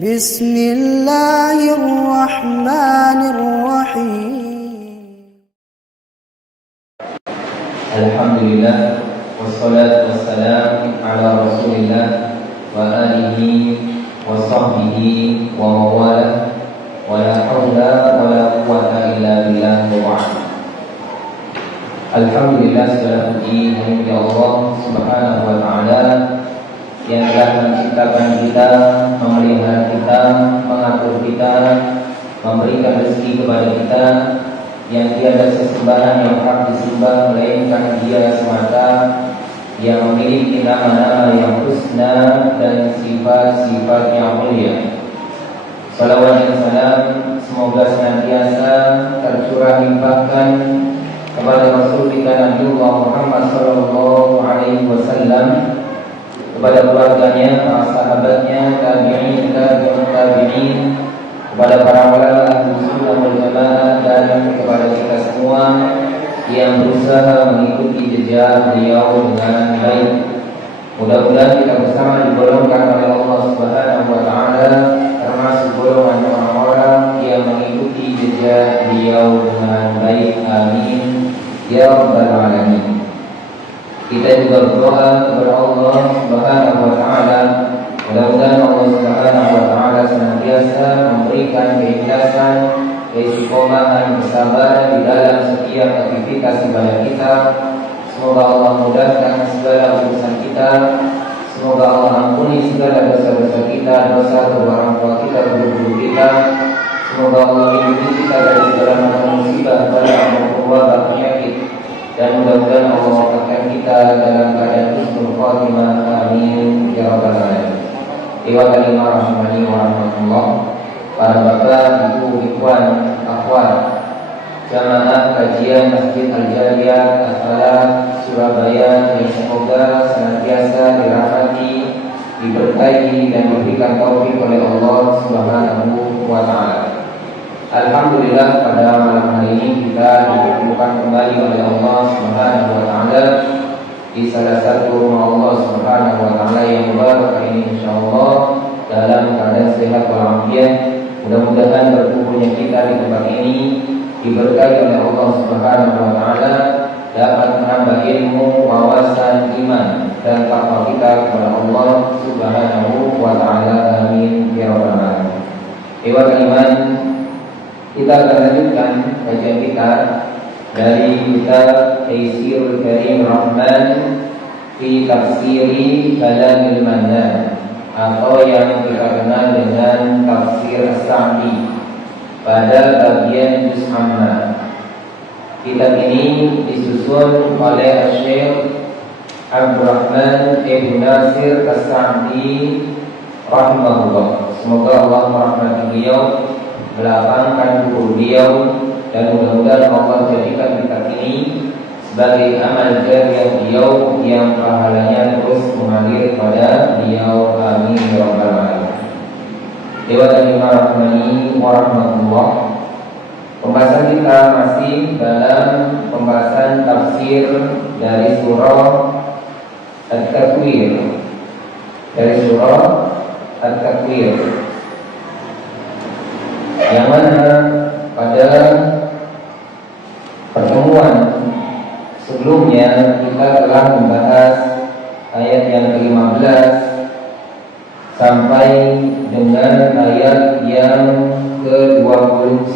بسم الله الرحمن الرحيم. الحمد لله والصلاة والسلام على رسول الله وآله وصحبه ومواله ولا حول ولا قوة إلا بالله وبعد. Alhamdulillah, segala puji bagi Allah Subhanahu wa taala yang telah menciptakan kita, memelihara kita, mengatur kita, memberikan rezeki kepada kita, yang tiada sesembahan yang hak disembah melainkan Dia semata, yang memiliki nama-nama yang husna dan sifat-sifat yang mulia. Salawat dan salam semoga senantiasa tercurah limpahkan kepada Rasul kita Nabiullah Muhammad sallallahu alaihi wasallam, kepada keluarganya, para sahabatnya, tabi'in, tabi'in, kepada para ulama ahli sunnah wal jamaah, dan kepada kita semua yang berusaha mengikuti jejak beliau dengan baik. Mudah-mudahan kita bersama digolongkan oleh Allah Subhanahu wa taala termasuk golongan orang-orang yang mengikuti jejak beliau dengan baik. Amin ya rabbal alamin. Kita juga berdoa kepada Allah Subhanahu wa taala, mudah-mudahan Allah Subhanahu wa taala senantiasa memberikan keikhlasan, keistiqomahan, kesabaran di dalam setiap aktivitas ibadah kita. Semoga Allah mudahkan segala urusan kita. Semoga Allah ampuni segala dosa-dosa kita, dosa kedua orang tua kita, guru-guru kita. Semoga Allah lindungi kita dari segala macam musibah, bala maupun wabah penyakit. Dan mudah-mudahan Allah wafatkan kita dalam keadaan husnul khatimah. Amin ya rabbal alamin. Iwa kalimah rahmani wa rahmatullah. Para bapak, ibu, ikhwan, akhwat, jamaah kajian Masjid Al-Jariyah As-Salah Surabaya, yang semoga senantiasa dirahmati, diberkahi, dan diberikan taufik oleh Allah Subhanahu wa taala. Alhamdulillah, pada malam hari ini kita dipertemukan kembali oleh Allah Subhanahu wa taala di salah satu rumah Allah Subhanahu wa taala yang mubarak ini, insyaallah dalam keadaan sehat walafiat. Mudah-mudahan berkumpulnya kita di tempat ini diberkahi oleh Allah Subhanahu wa taala, dapat menambah ilmu, wawasan, iman, dan takwa kita kepada Allah Subhanahu wa taala. Amin ya rabbal alamin. Ikhwan iman, kita akan lanjutkan kajian kita dari kitab Taisirul Karim Rahman fi Tafsiri Kalamil Mannan, atau yang kita kenal dengan Tafsir As-Sa'di, pada bagian Juz Amma. Kitab ini disusun oleh Syekh Abdurrahman Ibn Nasir As-Sa'di rahimahullah. Semoga Allah merahmati beliau, melapangkan kubur beliau, dan mudah-mudahan Allah jadikan kitab ini sebagai amal jariah beliau yang pahalanya terus mengalir pada beliau. Amin ya rabbal alamin. Dewa dan rahmani wa rahmatullah. Pembahasan kita masih dalam pembahasan tafsir dari surah At-Takwir, yang mana pada pertemuan sebelumnya kita telah membahas ayat yang ke-15 sampai dengan ayat yang ke-21.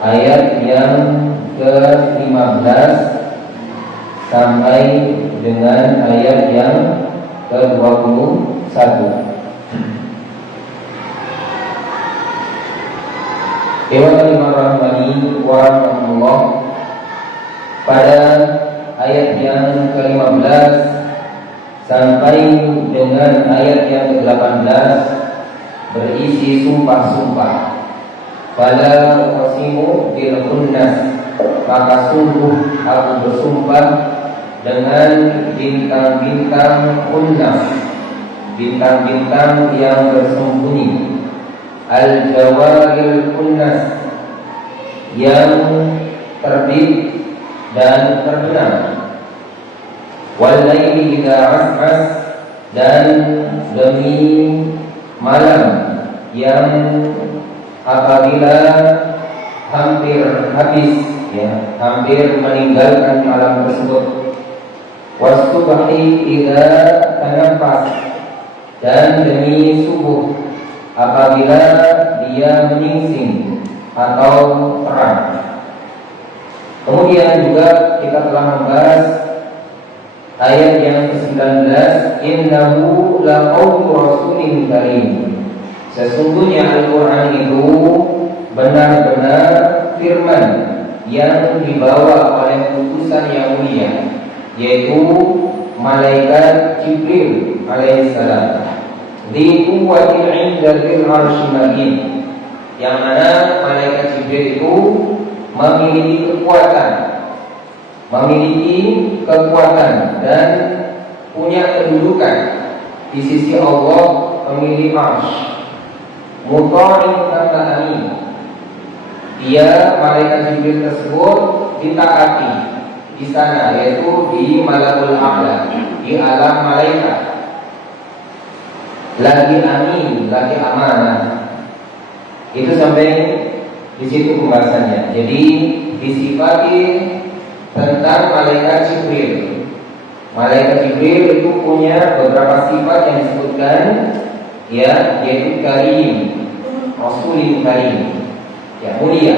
Ayat yang ke-15 sampai dengan ayat yang ke-21. Dewan Kalimah Rahmani wa rahmatullah. Pada ayat yang ke-15 sampai dengan ayat yang ke-18 berisi sumpah-sumpah. Fala uqsimu bil khunnas, maka sungguh aku bersumpah dengan bintang-bintang khunnas, bintang-bintang yang bersembunyi. Al-jawaril khunnas, yang terbit dan terbenam. wal laili idza as'as, dan demi malam yang apabila hampir habis, ya, hampir meninggalkan malam tersebut. Wasubhi idza tanaffas, dan demi subuh apabila dia menyingsing atau terang. Kemudian juga kita telah membahas ayat yang ke-19, innahu laqaulu rasulin karim. Sesungguhnya Al-Qur'an itu benar-benar firman yang dibawa oleh utusan yang mulia, yaitu malaikat Jibril alaihissalam. Di quwwatin 'inda dzil 'arsy makin, yang mana malaikat Jibril itu memiliki kekuatan dan punya kedudukan di sisi Allah, pemilik arsy. Muta'in kama amin, dia malaikat Jibril tersebut ditaati di sana, yaitu di malakul a'la, di alam malaikat. Lagi amin, lagi amanah. Itu sampai di situ pembahasannya. Jadi disifati tentang malaikat Jibril. Malaikat Jibril itu punya beberapa sifat yang disebutkan, ya, yaitu karim, rasulin karim, ya, mulia.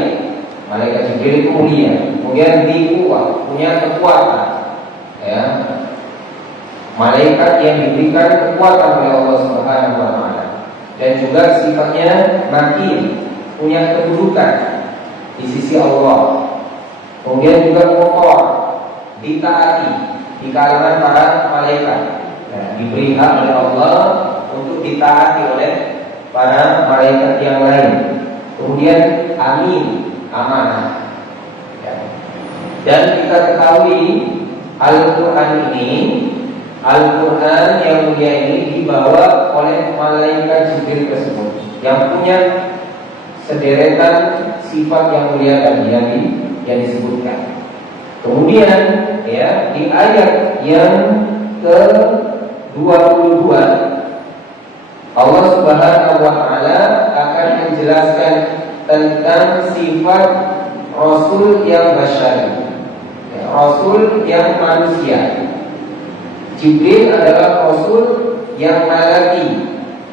Malaikat Jibril itu mulia. Kemudian dikuat, punya kekuatan, ya, malaikat yang diberikan kekuatan oleh Allah Subhanahu wa taala. Dan juga sifatnya makin, punya kedudukan di sisi Allah. Kemudian juga kotor, ditaati di kalangan para malaikat. Nah, diberi hak oleh Allah untuk ditaati oleh para malaikat yang lain. Kemudian amin, amanah. Ya. Dan kita ketahui Al-Quran yang mulia ini dibawa oleh malaikat Jibril tersebut, yang punya sederetan sifat yang mulia tadi yang disebutkan. Kemudian, ya, di ayat yang ke-22 Allah Subhanahu wa taala akan menjelaskan tentang sifat Rasul yang basyari, ya, Rasul yang manusia. Jibril adalah Rasul yang malaki,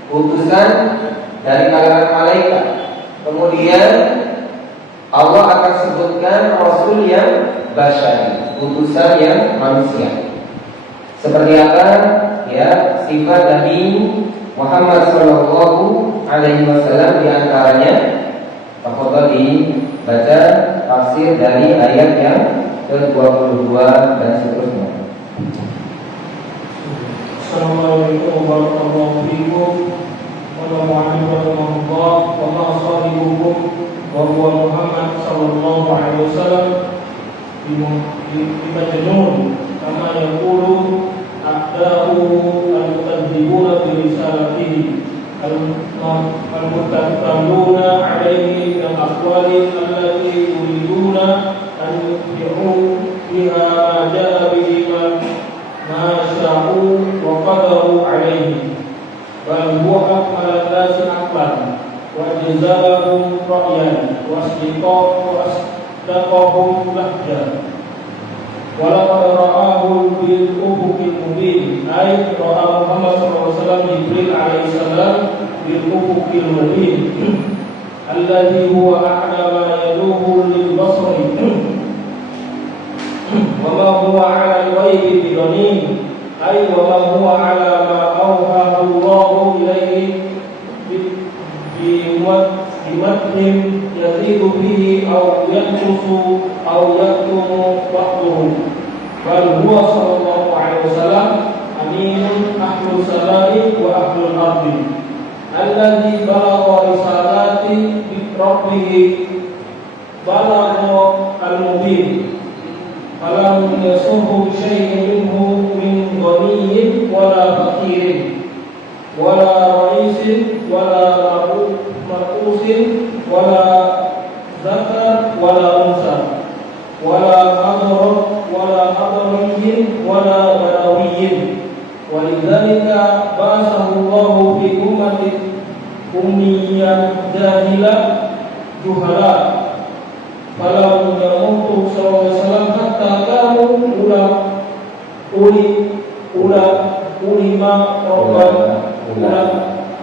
utusan dari kalangan malaikat. Kemudian Allah akan sebutkan Rasul yang basyari, utusan yang manusia. Seperti apa, ya, sifat Nabi Muhammad sallallahu alaihi wasallam di antaranya. Tafadhal dibaca tafsir dari ayat yang ke-22 dan seterusnya. Assalamualaikum warahmatullahi wabarakatuh. Wa ma sahibukum wa huwa Muhammad sallallahu alaihi wasallam bimajnun kama yaqulu a'da'u al-mukadzibuna bi risalatihi al-muttakaluna alaihi bil aqwali allati yuriduna an yu'u biha ma ja'a bihi ma sya'u wa qadaru alaihi bal huwa akmal nasi aqlan wa jazalahum ra'yan wa asdaqahum lahja wa laqad ra'ahu bil ufuqil mubin, ay ra'a Muhammad sallallahu alaihi wasallam Jibril alaihi salam bil ufuqil mubin alladhi huwa a'la ma yaluhu lil basari wa ma huwa 'ala al-ghaibi bidanin, ay wa ma huwa 'ala ma awhahu Allahu ilayhi bimadhim yazidu bihi aw yanqusu aw yaktumu ba'dahu, bal huwa sallallahu alaihi wasallam aminun ahlus samai wa ahlul ardi alladhi balagha risalati bi rabbih balagha al-mubin falam yasuhu syai'un minhu min ghaniyyin wala faqirin wala ra'isin wala mar'usin wala zakar wala unsa wala qadar wala qadarin wala dunya jahilah juhala falam yamutu sallallahu alaihi wasallam hatta kamu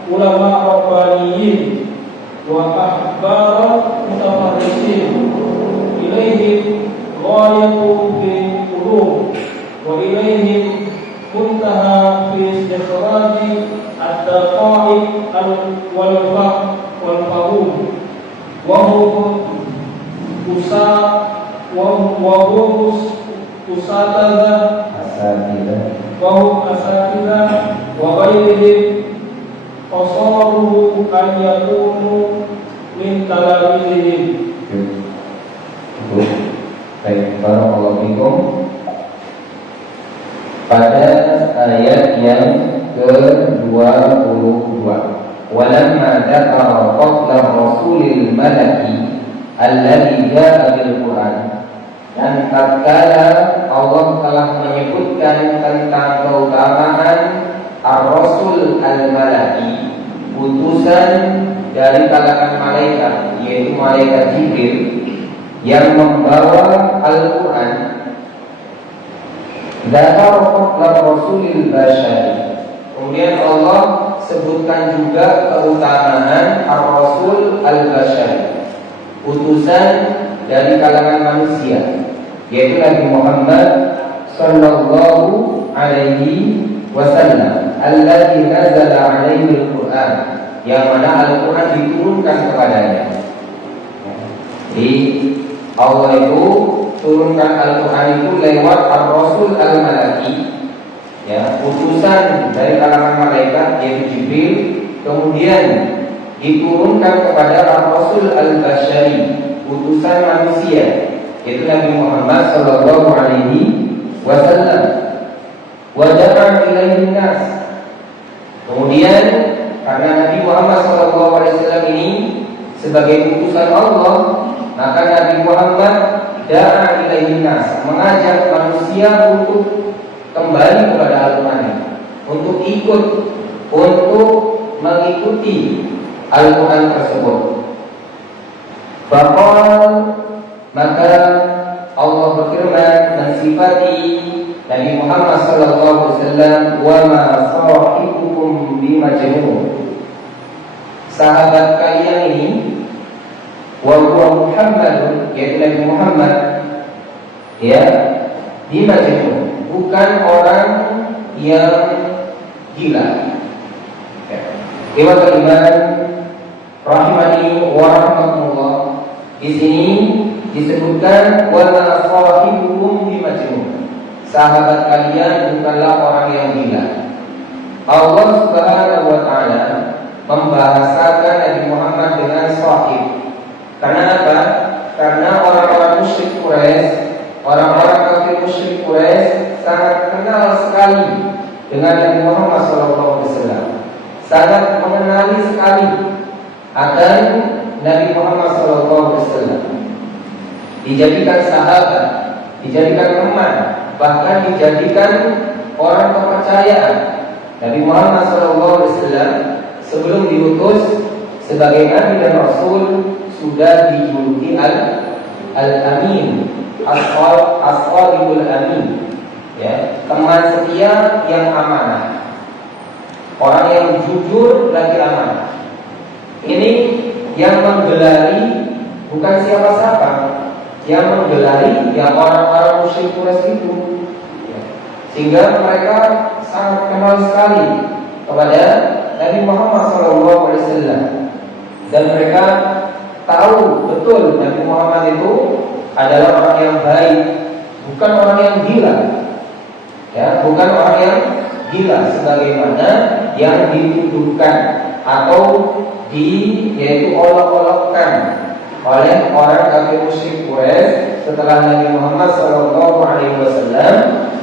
ulama rabbaniyin wa ahbara mutafarrisin ilaihim ghayatu fi ulum wa ilaihim muntaha fi istikhraji ad-daqa'iq wal fahum wa hum asatidah wa ghairihim qasaruhu an yakunu min talabizihim. Baik, barakallahu fikum. Pada ayat yang ke-22, walamma dzakara qawla rasulil malaki alladzi jaa bil Qur'an, dan tatkala Allah telah menyebutkan tentang keutamaan ar-rasul al-malaki, utusan dari kalangan malaikat, yaitu malaikat Jibril yang membawa Al-Quran. Dzakara qawla rasulil bashari, kemudian Allah sebutkan juga keutamaan ar-rasul al-bashari, utusan dari kalangan manusia, yaitu Nabi Muhammad sallallahu alaihi wasallam, alladzi nazala alaihi al-Qur'an, yang mana Al-Qur'an diturunkan kepadanya. Jadi Allah itu turunkan Al-Quran itu lewat ar-rasul al-malaki, ya, utusan dari kalangan malaikat yaitu Jibril, kemudian diturunkan kepada ar-rasul al-bashari, utusan manusia, yaitu Nabi Muhammad sallallahu alaihi wasallam. Wa ja'a ilaihin nas, kemudian karena Nabi Muhammad sallallahu alaihi wasallam ini sebagai utusan Allah, maka Nabi Muhammad da'a ilaihin nas, mengajak manusia untuk kembali kepada Al-Quran, untuk ikut, untuk mengikuti Al-Quran tersebut. Faqal, maka Allah berfirman mensifati Nabi Muhammad sallallahu alaihi wasallam, wa ma sahibukum bimajnun, sahabat kalian ini, wa huwa Muhammadun, yaitu Nabi Muhammad, ya, bimajnun, bukan orang yang gila. Ikhwatul iman rahimani wa rahmatullah, di sini disebutkan wa ma sahibukum bimajnun, sahabat kalian bukanlah orang yang gila. Allah Subhanahu wa taala membahasakan Nabi Muhammad dengan sahib. Karena apa? Karena orang-orang musyrik Quraisy, orang-orang kafir musyrik Quraisy sangat kenal sekali dengan Nabi Muhammad SAW, sangat mengenali sekali akan Nabi Muhammad SAW. Dijadikan sahabat, dijadikan teman, bahkan dijadikan orang kepercayaan. Nabi Muhammad SAW sebelum diutus sebagai Nabi dan Rasul sudah dijuluki Al-Amin, As-Sadiqul Amin, ya, teman setia yang amanah, orang yang jujur lagi amanah. Ini yang menggelari bukan siapa-siapa, yang menggelari ya orang-orang musyrik Quraisy itu, ya. Sehingga mereka sangat kenal sekali kepada Nabi Muhammad SAW, dan mereka tahu betul Nabi Muhammad itu adalah orang yang baik, bukan orang yang gila, ya, bukan orang yang gila sebagaimana yang dituduhkan atau yaitu olok-olokkan oleh orang kafir musyrik Quraisy setelah Nabi Muhammad SAW,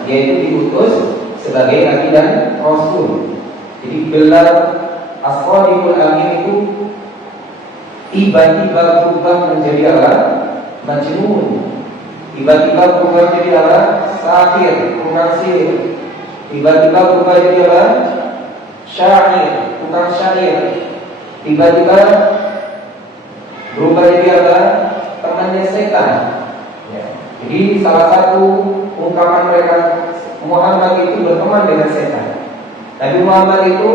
yaitu diutus sebagai Nabi dan Rasul. Jadi gelar As-Sadiqul Amin itu tiba-tiba berubah menjadi apa? Majnun. Tiba-tiba berubah menjadi apa? Sahir, tukang sihir. Tiba-tiba berubah menjadi apa? Syair, tukang syair. tiba-tiba berubah jadi apa? Temannya setan. Ya. Jadi salah satu ungkapan mereka, Muhammad itu berteman dengan setan. Nabi Muhammad itu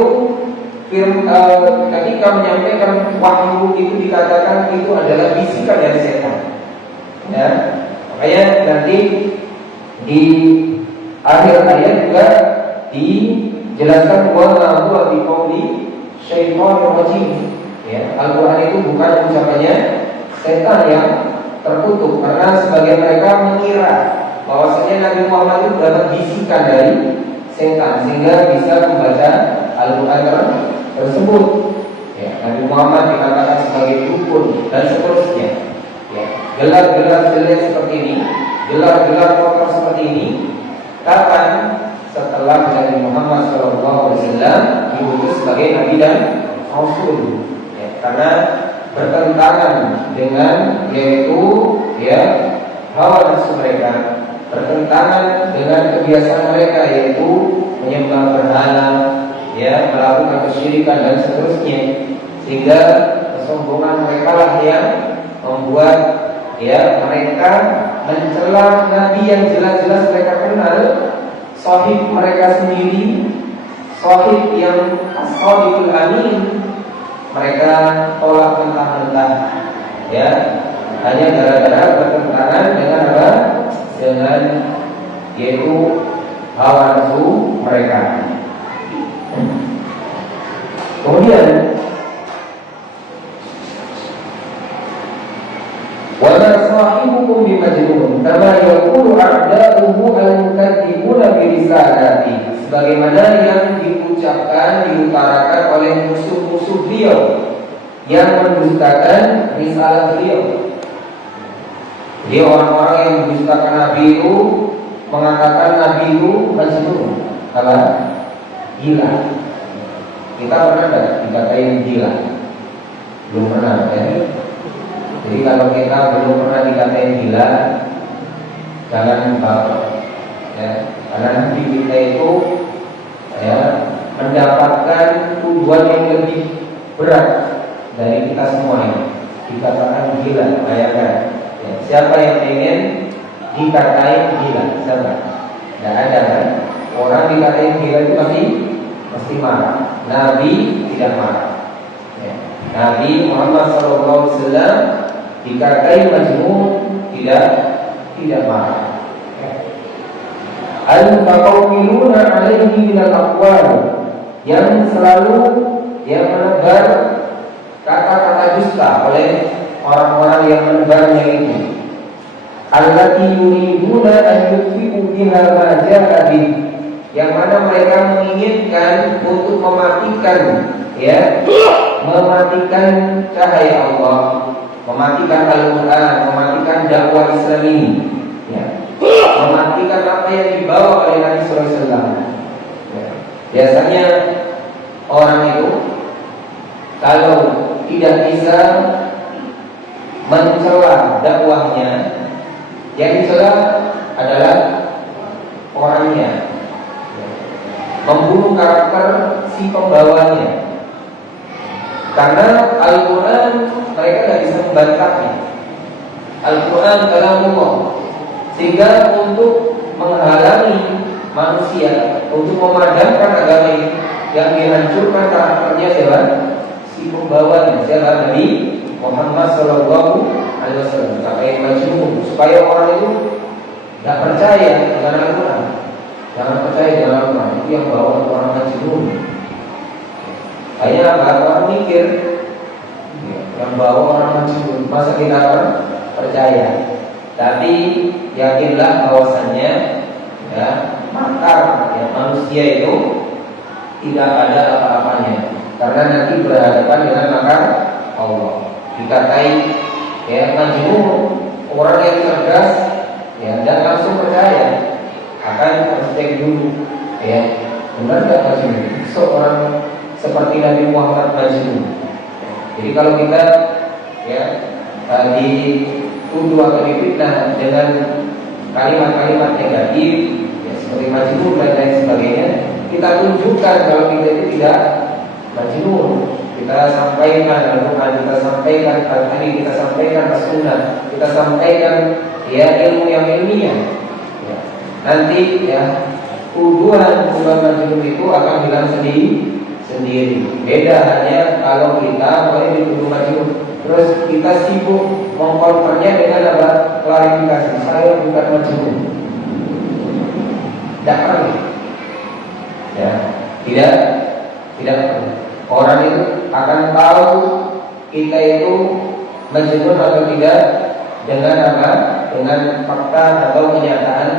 ketika menyampaikan wahyu itu dikatakan itu adalah bisikan dari setan. Ya, makanya nanti di akhir ayat juga dijelaskan bahwa huwa biqauli syaitonir rajim. Ya, Al-Quran itu bukan ucapannya setan yang terkutuk, karena sebagian mereka mengira bahwasanya Nabi Muhammad itu dapat bisikan dari setan sehingga bisa membaca Al-Quran tersebut. Ya, Nabi Muhammad dikatakan sebagai dukun dan seterusnya. Ya, gelar-gelar jelek seperti ini, gelar-gelar kotor seperti ini, kapan? Setelah Nabi Muhammad SAW diutus sebagai Nabi dan Rasul. Ya, karena bertentangan dengan yaitu ya hawa nafsu mereka, bertentangan dengan kebiasaan mereka yaitu menyembah berhala, ya, melakukan kesyirikan dan seterusnya, sehingga kesombongan mereka lah yang membuat ya mereka mencela Nabi yang jelas-jelas mereka kenal, sahib mereka sendiri, sahib yang as-sadiqul amin, mereka tolak mentah-mentah, ya, hanya gara-gara bertentangan dengan apa? Dengan yaitu hawa nafsu mereka. Kemudian wala sahibukum bimajnun kama yaqulu a'da'uhu al-mukadzibuna bi risalati, sebagaimana yang diucapkan, diutarakan oleh musuh-musuh beliau yang mendustakan risalah beliau. Jadi orang-orang yang mendustakan Nabi itu mengatakan Nabi itu majnun, apa? Gila. Kita pernah enggak dikatain gila? Belum pernah, ya. Jadi kalau kita belum pernah dikatain gila, jangan baper, ya. Karena nanti kita itu ya mendapatkan tujuan yang lebih berat dari kita semua ini, dikatakan gila. Bayangkan, ya, siapa yang ingin dikatain gila? Siapa? Tidak ada kan? Orang dikatain gila itu pasti marah. Nabi tidak marah. Ya. Nabi Muhammad SAW dikatain majnun tidak marah. Al-mutaqawwiluna alaihi minal aqwal, yang selalu yang menebar kata-kata dusta oleh orang-orang yang menebarnya itu. Allati yuriduna an yutfi'u biha ma ja'a bih, yang mana mereka menginginkan untuk mematikan, ya, mematikan cahaya Allah, mematikan Al-Quran, mematikan dakwah Islam ini, ya, mematikan apa yang dibawa oleh Nabi SAW. Ya. Biasanya orang itu kalau tidak bisa mencela dakwahnya, yang dicela adalah orangnya, membunuh karakter si pembawanya. Karena Al-Quran mereka tidak bisa membantahnya. Al-Quran kalamullah, sehingga untuk menghalangi manusia untuk memadamkan agama ini, yang dihancurkan karakternya siapa? Si pembawanya, siapa? Nabi Muhammad SAW. Sampai majnun, supaya orang itu tidak percaya dengan Al-Quran. Jangan percaya dengan Al-Quran, itu yang bawa orang majnun. Hanya orang mikir, yang bawa orang majnun, masa kita percaya? Tapi yakinlah bahwasannya, ya, makar, ya, manusia itu tidak ada apa-apanya, karena nanti berhadapan dengan makar Allah. Dikatai, ya, majnun, orang yang cerdas, ya, dan langsung percaya, akan harus cek dulu, ya, benar tidak majnun? Seorang seperti Nabi Muhammad majnun. Jadi kalau kita, ya, dituduh atau difitnah dengan kalimat-kalimat negatif, ya, seperti majnun dan lain sebagainya, kita tunjukkan kalau kita itu tidak majnun, kita sampaikan Al-Quran, kita sampaikan Al-Hadis, kita sampaikan As-Sunnah, kita sampaikan ya ilmu yang ilmiah. Ya. Nanti ya tuduhan majnun itu akan hilang sendiri. Beda hanya kalau kita boleh dituduh majnun, terus kita sibuk mengkonfirmnya dengan apa? Klarifikasi, saya bukan majnun. Tidak perlu. Ya, tidak perlu. Orang itu akan tahu kita itu majnun atau tidak dengan apa? Dengan fakta atau kenyataan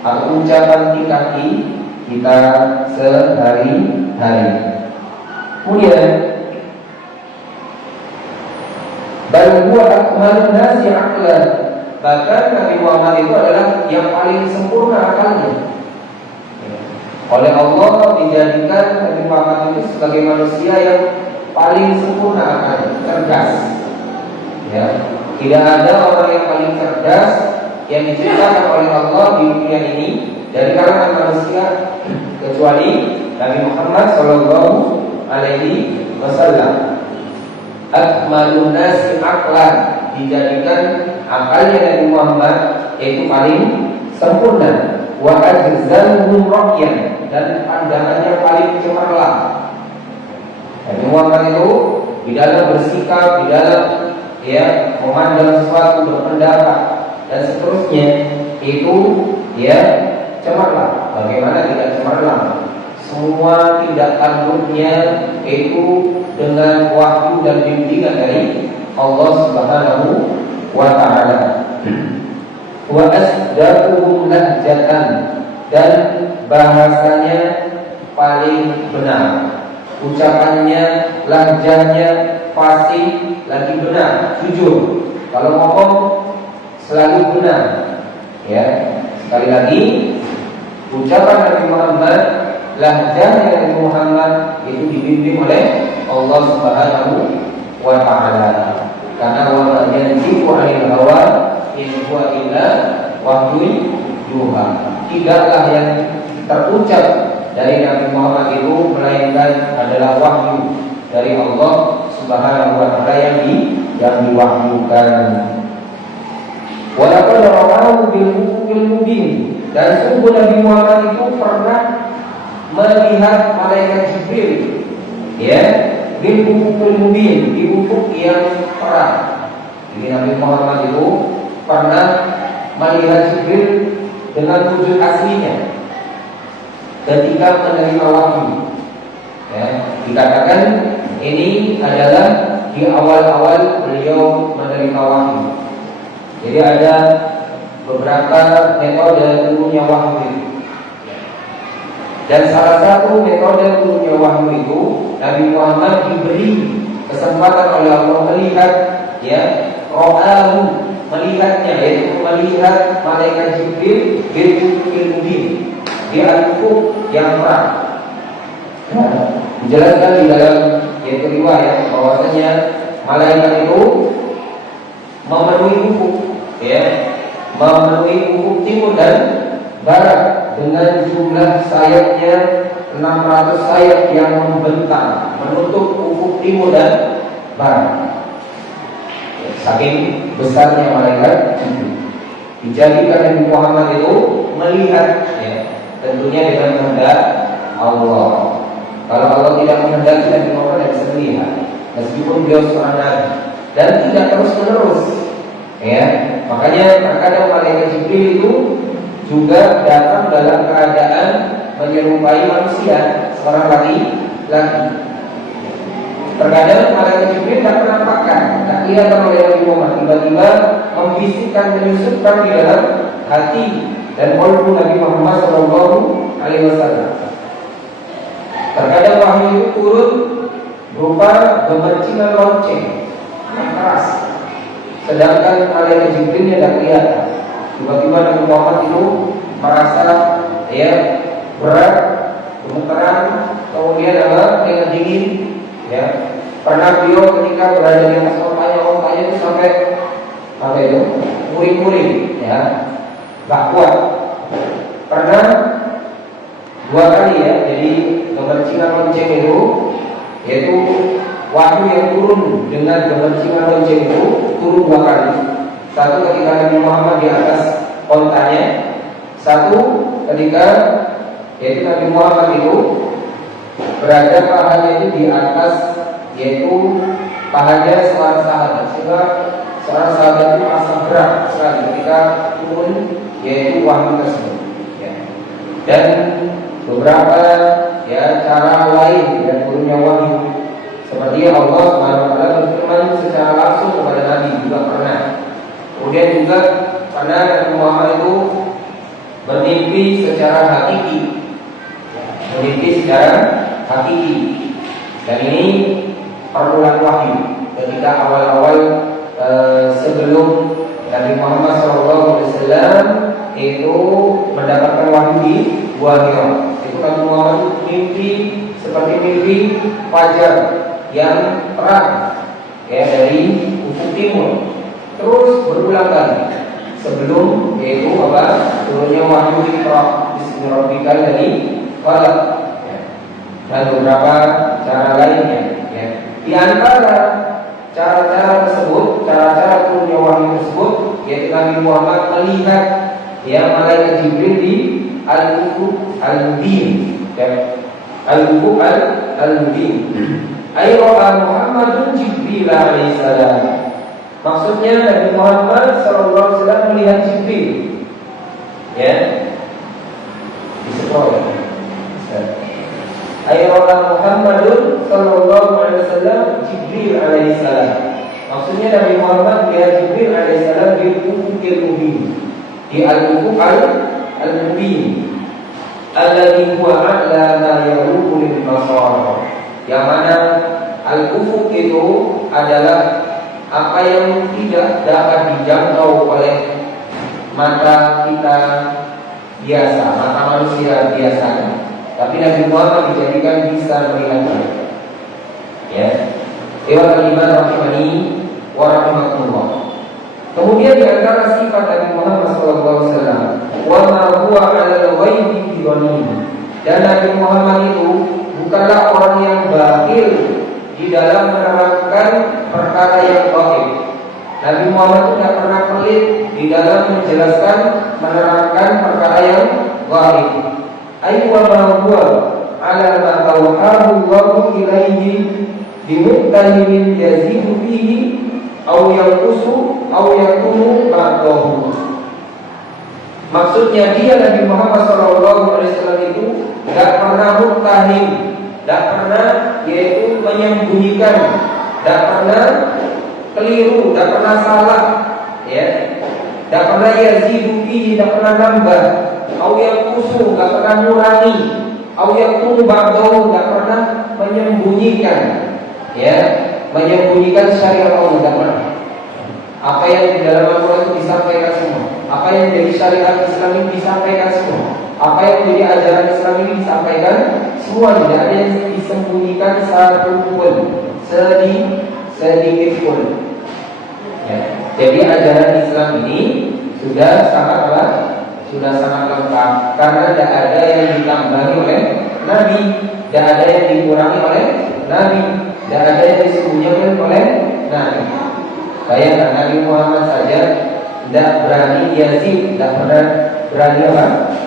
atau ucapan tingkah kita sehari-hari. Kemudian bal huwa akmalun nasi aqlan. Bahkan Nabi Muhammad itu adalah yang paling sempurna akalnya. Oleh Allah dijadikan Nabi Muhammad itu sebagai manusia yang paling sempurna akalnya, cerdas. Ya, tidak ada orang yang paling cerdas yang diciptakan oleh Allah di dunia ini dari kalangan manusia kecuali Nabi Muhammad Shallallahu Alaihi Wasallam. Akmalun nasi aqlan, dijadikan akalnya Nabi Muhammad yaitu paling sempurna. Wa ajzaluhum ra'yan, dan pandangannya paling cemerlang. Nabi Muhammad itu di dalam bersikap, di dalam ya memandang sesuatu, berpendapat dan seterusnya itu ya cemerlang. Bagaimana tidak cemerlang? Semua tindak tanduknya itu dengan wahyu dan bimbingan dari Allah Subhanahu wa taala. Wa asdaquhum lahjatan, dan bahasanya paling benar, ucapannya, lahjahnya pasti lagi benar, jujur. Kalau ngomong selalu benar. Ya, sekali lagi ucapan Nabi Muhammad, lahjahnya Nabi Muhammad itu dibimbing oleh Allah Subhanahu wa taala. Karena wa ma yantiqu 'anil hawa in huwa illa wahyu yuha. Tidaklah yang terucap dari Nabi Muhammad itu melainkan adalah wahyu dari Allah Subhanahu wa taala yang diwahyukan. Walaqad ra'ahu bil mubin, dan sungguh Nabi Muhammad itu pernah melihat malaikat Jibril ya bil mubin, di ufuk yang terang. Jadi Nabi Muhammad itu pernah melihat Jibril dengan wujud aslinya ketika menerima wahyu. Ya, dikatakan ini adalah di awal-awal beliau menerima wahyu. Jadi ada beberapa metode turunnya wahyu. Dan salah satu metode turunnya wahyu itu Nabi Muhammad diberi kesempatan oleh Allah melihat ya ro'ahu, melihatnya, yaitu melihat malaikat Jibril bil mubin, di al-ufuk yang terang. Dijelaskan di dalam yaitu riwayat bahwasanya malaikat itu memenuhi ufuk, ya, memenuhi ufuk timur dan barat dengan jumlah sayapnya 600 sayap yang membentang menutup ufuk timur dan barat. Saking besarnya malaikat Jibril. Dijadikan Nabi Muhammad itu melihat ya, tentunya dengan kehendak Allah. Kalau Allah tidak menghendaki, Nabi Muhammad tidak bisa melihat, meskipun beliau seorang nabi, dan tidak terus menerus. Ya, makanya terkadang malaikat Jibril itu juga datang dalam keadaan menyerupai manusia, seorang laki. Terkadang malaikat Jibril tak penampakan, tak kelihatan oleh Nabi Muhammad, tiba-tiba membisikkan, menyusupkan di dalam hati dan qalbu Nabi Muhammad Shallallahu Alaihi Wasallam. Terkadang wahyu itu turun berupa gemercingan lonceng yang keras, sedangkan malaikat Jibril tidak kelihatan. Tiba-tiba Nabi Muhammad itu merasa ya berat, gemeteran, kemudian dengan dingin. Ya, pernah beliau ketika berada di atas ontanya itu sampai itu muring-muring, ya, gak kuat. Pernah 2 kali ya, jadi gemercingan lonceng itu yaitu wahyu yang turun dengan kebersihan lonceng itu turun 2 kali. Satu ketika Nabi Muhammad di atas ontanya, satu ketika yaitu Nabi Muhammad itu berada pahanya itu di atas, yaitu pahanya seorang sahabat, sehingga seorang sahabat itu merasa berat sekali ketika turun yaitu wahyu tersebut. Ya. Dan beberapa cara lain dan turunnya wahyu, seperti Allah SWT berfirman secara langsung kepada Nabi juga pernah. Kemudian juga karena Nabi Muhammad itu bermimpi secara hakiki, dan ini permulaan wahyu ketika awal-awal sebelum Nabi Muhammad SAW itu mendapatkan wahyu di Gua Hira. Itu Nabi Muhammad mimpi seperti mimpi fajar yang terang dari ufuk timur, terus berulang kali sebelum yaitu turunnya wahyu Iqra bismi rabbikal ladzi khalaq, dan beberapa cara lainnya. Di antara cara-cara tersebut, cara-cara turunnya wahyu tersebut, yaitu Nabi Muhammad melihat malaikat Jibril di al-ufuq al-mubin, al-ufuq al-mubin. Ayyuha Muhammadun Jibril alaihissalam. Maksudnya Nabi Muhammad SAW melihat Jibril. Disetrol. Ayyuha Muhammadun sallallahu alaihi wasallam Jibril alaihissalam. Maksudnya Nabi Muhammad melihat Jibril alaihissalam di ufuqil mubin, di al-ufuq al-mubin, alladhi huwa a'la ma yaruqu lil basar. Yang mana al-ufuq itu adalah apa yang tidak dapat dijangkau oleh mata kita biasa, mata manusia biasanya. Tapi Nabi Muhammad dijadikan bisa melihatnya. Dewan al-iman rahimani wa rahimakumullah. Kemudian di antara sifat Nabi Muhammad SAW, wa ma huwa 'alal ghaibi bidhanin. Dan Nabi Muhammad itu bukanlah orang yang bakhil di dalam menerangkan perkara yang gaib. Nabi Muhammad itu tidak pernah pelit di dalam menjelaskan, menerangkan perkara yang gaib. Aywa ma huwa 'ala ma tawhahu Allahu ilaihi bimuqtahinin yazidu fihi aw yanqusu aw yakunu ba'dahu. Maksudnya dia Nabi Muhammad SAW itu tidak pernah muqtahin, tidak pernah yaitu menyembunyikan, tidak pernah keliru, tidak pernah salah, tidak pernah yazidu fihi, tidak pernah nambah, au yanqusu, tidak pernah ngurangi, au yakunu ba'dahu, tidak pernah menyembunyikan, menyembunyikan syariat Allah, tidak pernah. Apa yang di dalam Al-Quran itu disampaikan semua. Apa yang menjadi syariat Islam ini disampaikan semua. Apa yang menjadi ajaran Islam ini disampaikan semua. Tidak ada yang disembunyikan satu pun, sedikit pun. Jadi ajaran Islam ini sudah sangat lengkap, karena tidak ada yang ditambahi oleh Nabi, tidak ada yang dikurangi oleh Nabi, tidak ada yang disembunyikan oleh Nabi. Bayangkan Nabi Muhammad saja tidak berani yazid, tidak pernah berani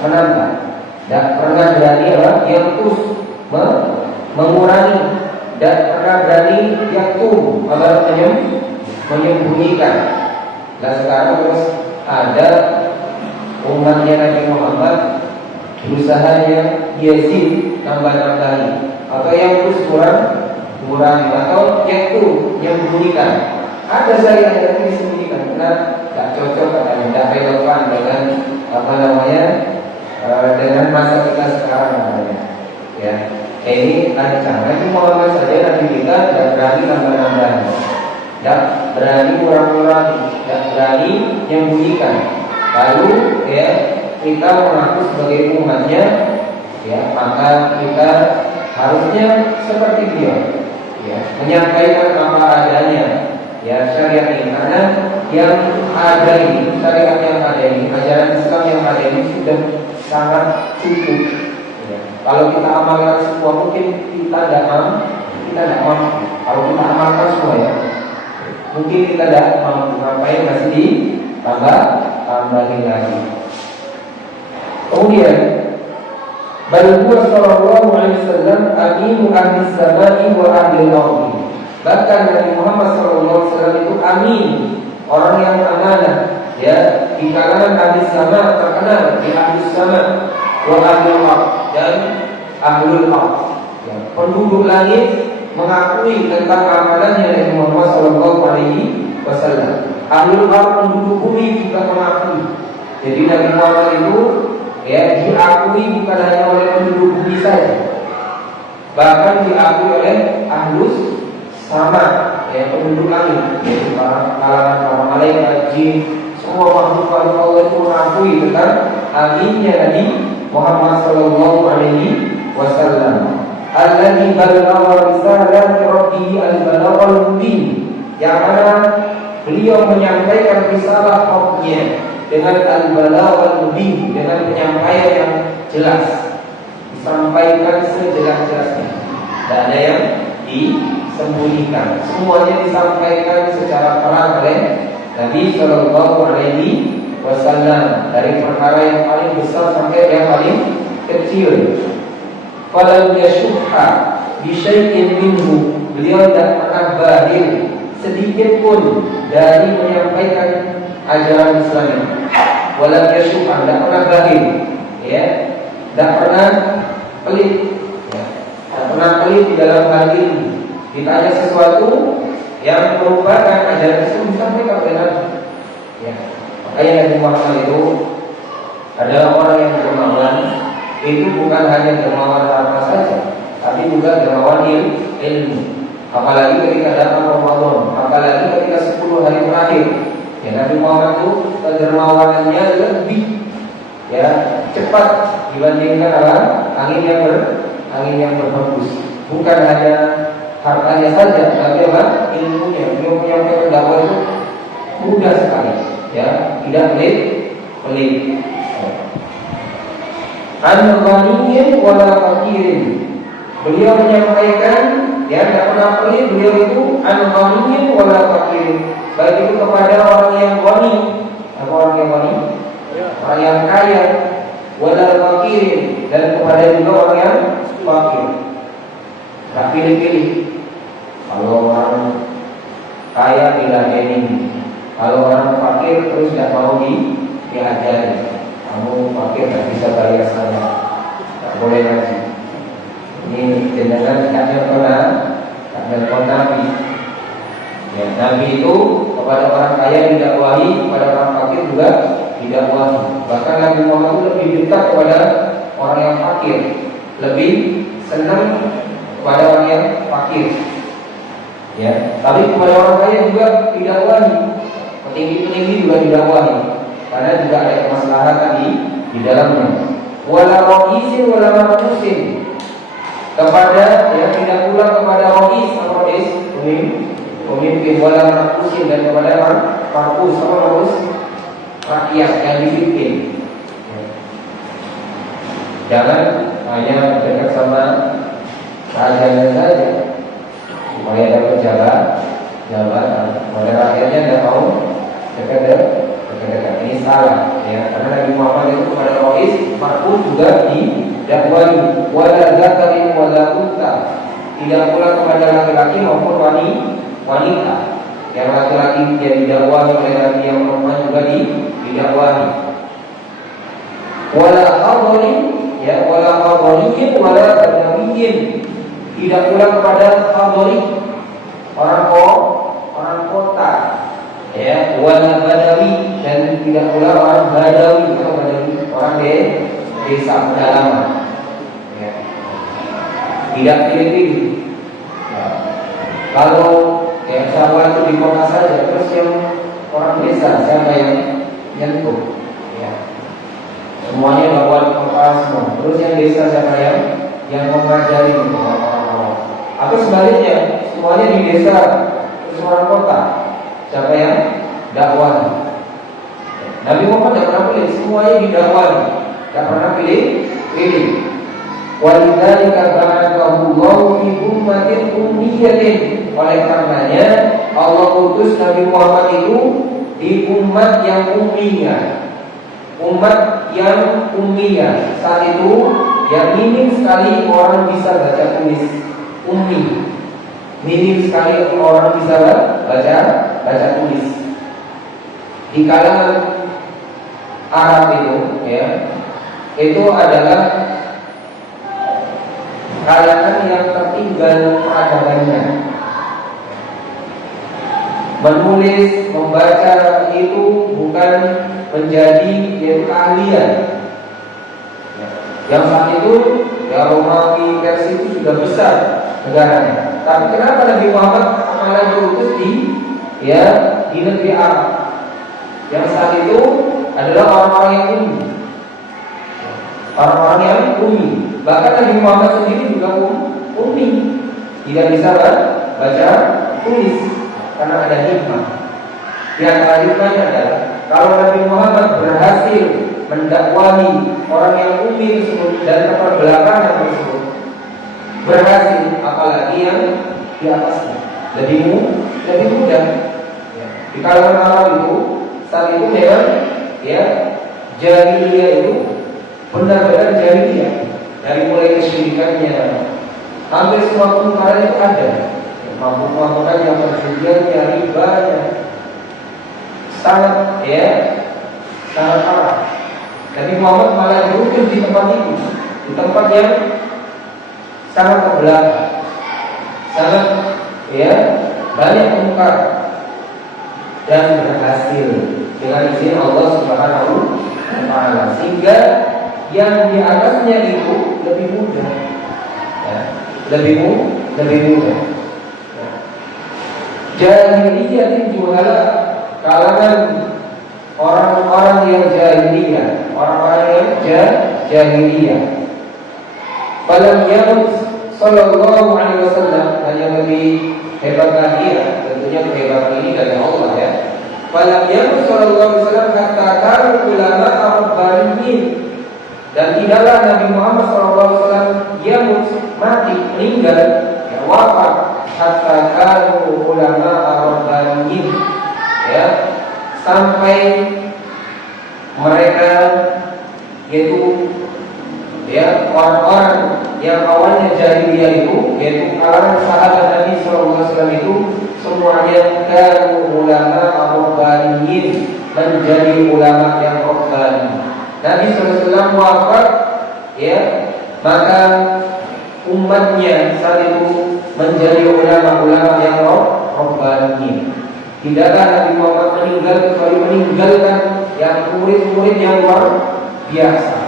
menambah, tidak pernah berani yangkus, mengurangi, tidak pernah berani yaktum, menyembunyikan. Dan sekarang terus ada umatnya Nabi Muhammad berusaha yang yazid, nambah-nambahi, atau yangkus, kurang, atau yaktum, menyembunyikan. Ada syariat yang disembunyikan karena tidak cocok, katanya tidak relevan dengan dengan masa kita sekarang, katanya. Ini lancang. Nabi Muhammad saja Nabi kita tidak berani nambah-nambah, tidak berani kurang-kurang, tidak berani menyembunyikan. Lalu kita mengaku sebagai umatnya, maka kita harusnya seperti dia, menyampaikan apa adanya. Syariat ini, karena yang ada ini, syariat yang ada ini, ajaran Islam yang ada ini sudah sangat cukup. Kalau kita amalkan semua, mungkin kita tidak mampu. Kalau kita amalkan semua ya, mungkin kita tidak mampu ngapain, masih tambahin lagi. Kemudian bal huwa sallallahu alaihi wasallam aminu ahli samai wa ahli al-ardi. Bahkan Nabi Muhammad sallallahu alaihi wasallam itu amin, orang yang amanah ya, di kalangan ahli sama, terkenal di ahli sama wa ahli al-ardi dan ahlul ardi. Ya, penduduk langit mengakui tentang amalannya Nabi Muhammad sallallahu alaihi wasallam. Ahlul ardi, penduduk bumi juga mengakui. Jadi Nabi Muhammad itu ya diakui bukan hanya oleh penduduk bumi saja, bahkan diakui oleh ahlus sama, ya penduduk langit, yaitu para malaikat, jin, semua makhluk Allah itu mengakui tentang aminnya Nabi Muhammad sallallahu alaihi wasallam. Alladzi balagha risalati rabbih al-balaghal mubin, yang mana beliau menyampaikan risalah Rabbnya dengan al-balaghal mubin, dengan penyampaian yang jelas, disampaikan sejelas-jelasnya, tidak ada yang disembunyikan, semuanya disampaikan secara terang oleh Nabi sallallahu alaihi wasallam, dari perkara yang paling besar sampai yang paling kecil. Falam yashukha bi syai'in minhu, beliau tidak pernah bakhil sedikit pun dari menyampaikan ajaran Islam. Walam yashukha, tidak pernah bakhil, ya, tidak pernah pelit, ya, tidak pernah pelit di dalam hal ini. Ditanya sesuatu yang merupakan ajaran Islam disampaikan oleh Nabi. Ya, makanya Nabi Muhammad itu adalah orang yang dermawan. Itu bukan hanya dermawan harta saja, tapi juga dermawan ilmu. Apalagi ketika datang Ramadan, apalagi ketika 10 hari terakhir, ya, Nabi Muhammad itu kedermawanannya lebih ya cepat dibandingkan angin yang berhembus. Bukan hanya hartanya saja, tapi apa? Ilmunya. Beliau menyampaikan dakwah itu mudah sekali, ya, tidak pelit. An-ghaniyyin wala fakirin. Beliau menyampaikan, ya, tidak pernah pelit. Beliau itu an-ghaniyyin wala fakirin, baik itu kepada orang yang ghani, apa orang yang ghani? Orang yang kaya, wala fakirin, dan kepada juga orang yang fakir. Tak pilih-pilih. Kalau orang kaya diladeni, kalau orang fakir terus tidak mau diajari. Kamu fakir tidak bisa bayar saya, tak boleh ngaji. Ini jenengan tidak nelpon Nabi. Ya, Nabi itu kepada orang kaya didakwahi, kepada orang fakir juga didakwahi. Bahkan Nabi Muhammad itu lebih dekat kepada orang yang fakir, lebih senang kepada orang yang fakir. Ya, tapi kepada orang kaya juga didakwahi, petinggi-petinggi juga didakwahi, karena juga ada kemaslahatan di dalamnya. Wala ra'isin wala marqusin, kepada yang tidak pula kepada ra'is pemimpin, wala marqusin, dan kepada marqus, sama marqus rakyat yang dipimpin. Jangan hanya dekat sama rajanya saja supaya dapat jabatan, pada rakyatnya tidak mau dekat. Ini salah, ya, karena Nabi Muhammad itu kepada Ra'is Marqus juga didakwahi, wala zakarin wala unta, tidak pula kepada laki-laki maupun wanita. Yang laki-laki dia didakwahi oleh Nabi, yang perempuan juga didakwahi. Wala hadirin, ya, wala hadirin wala badawiyyin, tidak pula kepada hadirin, orang kota, ya, wala badawi, dan tidak pula orang badawi, atau badawi orang desa pedalaman, ya. Tidak pilih-pilih. Ya. Kalau ya Jawa itu di kota saja, terus yang orang desa siapa yang nyentuh? Ya. Semuanya bawa kota semua. Terus yang desa siapa yang mengajari orang-orang? Atau sebaliknya, semuanya di desa, terus orang kota siapa yang dakwah? Nabi Muhammad tidak pernah pilih, semuanya didakwahi, tidak pernah pilih. Walidzalika ba'athahu Allahu fi ummatin ummiyatin. Oleh karenanya Allah utus Nabi Muhammad itu di umat yang ummiyah. Umat yang ummiyah. Saat itu yang minim sekali orang bisa baca tulis. Ummi. Minim sekali orang bisa baca tulis. Di kalangan Arab itu, ya, itu adalah kalangan yang tertinggal peradabannya. Menulis, membaca itu bukan menjadi yaitu keahlian. Yang saat itu ya Romawi, Persia itu sudah besar negaranya. Tapi kenapa Nabi Muhammad malah diutus di negeri Arab? Yang saat itu adalah orang-orang yang ummi. Orang-orang yang ummi. Bahkan Nabi Muhammad sendiri juga ummi. Tidak bisa baca tulis karena ada hikmah. Di antara hikmahnya adalah kalau Nabi Muhammad berhasil mendakwahi orang yang ummi tersebut dan keterbelakangan tersebut, berhasil, apalagi yang di atasnya lebih mudah. Di kalangan Arab itu saat itu memang jahiliyah itu benar-benar jahiliyah. Dari mulai kesyirikannya, hampir semua perkara itu ada. Mabuk-mabukan yang perjudiannya, ribanya, sangat parah. Nabi Muhammad malah diutus di tempat itu, di tempat yang sangat terbelakang, sangat banyak mungkar, dan berhasil dengan izin Allah Subhanahu wa Ta'ala, sehingga yang di atasnya itu lebih mudah, lebih mudah. Jahiliyah juhala, kalangan orang-orang yang jahiliyah, orang-orang yang jahiliyah. Falam yamut sallallahu alaihi wasallam, hanya lebih hebat lagi ya, tentunya kehebatan ini dari Allah ya. Falam yamut sallallahu alaihi wasallam hatta kanu ulama ar-rabbaniyin, dan tidaklah Nabi Muhammad SAW yamut, mati, meninggal, wafat, hatta kanu ulama ar-rabbaniyin, sampai mereka yaitu orang-orang yang awalnya jahiliyah itu, yaitu kalangan sahabat Nabi SAW itu semuanya kanu ulama ar-rabbaniyin, menjadi ulama yang rabbani. Nabi SAW wafat, maka umatnya saat itu menjadi ulama-ulama yang rabbani. Tidaklah Nabi Muhammad meninggal kecuali meninggalkan yang murid-murid yang luar biasa,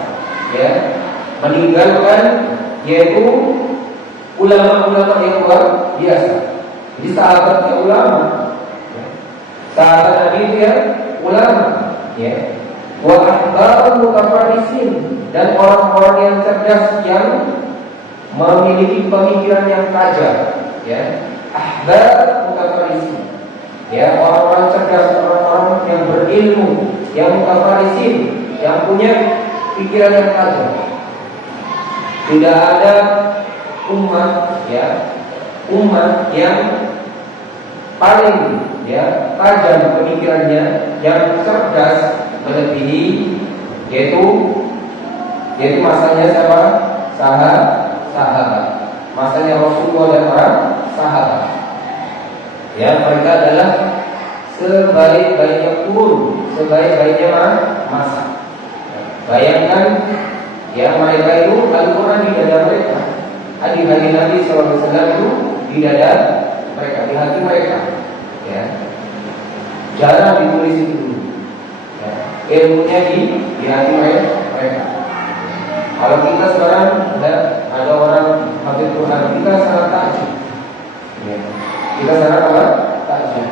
meninggalkan yaitu ulama-ulama yang luar biasa. Jadi sahabatnya ulama, sahabat Nabi itu ulama, wa ahbarul mutafarrisin, dan orang-orang yang cerdas yang memiliki pemikiran yang tajam, ahbar mutafarrisin, orang-orang cerdas, orang-orang yang berilmu, yang mutafarrisin, yang punya pikiran yang tajam. Tidak ada umat yang paling tajam pemikirannya, yang cerdas melebihi yaitu masanya siapa? Sahabat. Masanya Rasulullah dan para sahabat. Mereka adalah sebaik-baiknya kurun, sebaik-baiknya masa. Bayangkan mereka itu Al-Quran di dada mereka, hadis-hadis Nabi SAW itu di dada mereka, di hati mereka. Jarang ditulis itu dulu. Ilmunya di hati mereka. Kalau kita sekarang ada orang hafid Quran, kita sangat takjub. Kita sangat takjub.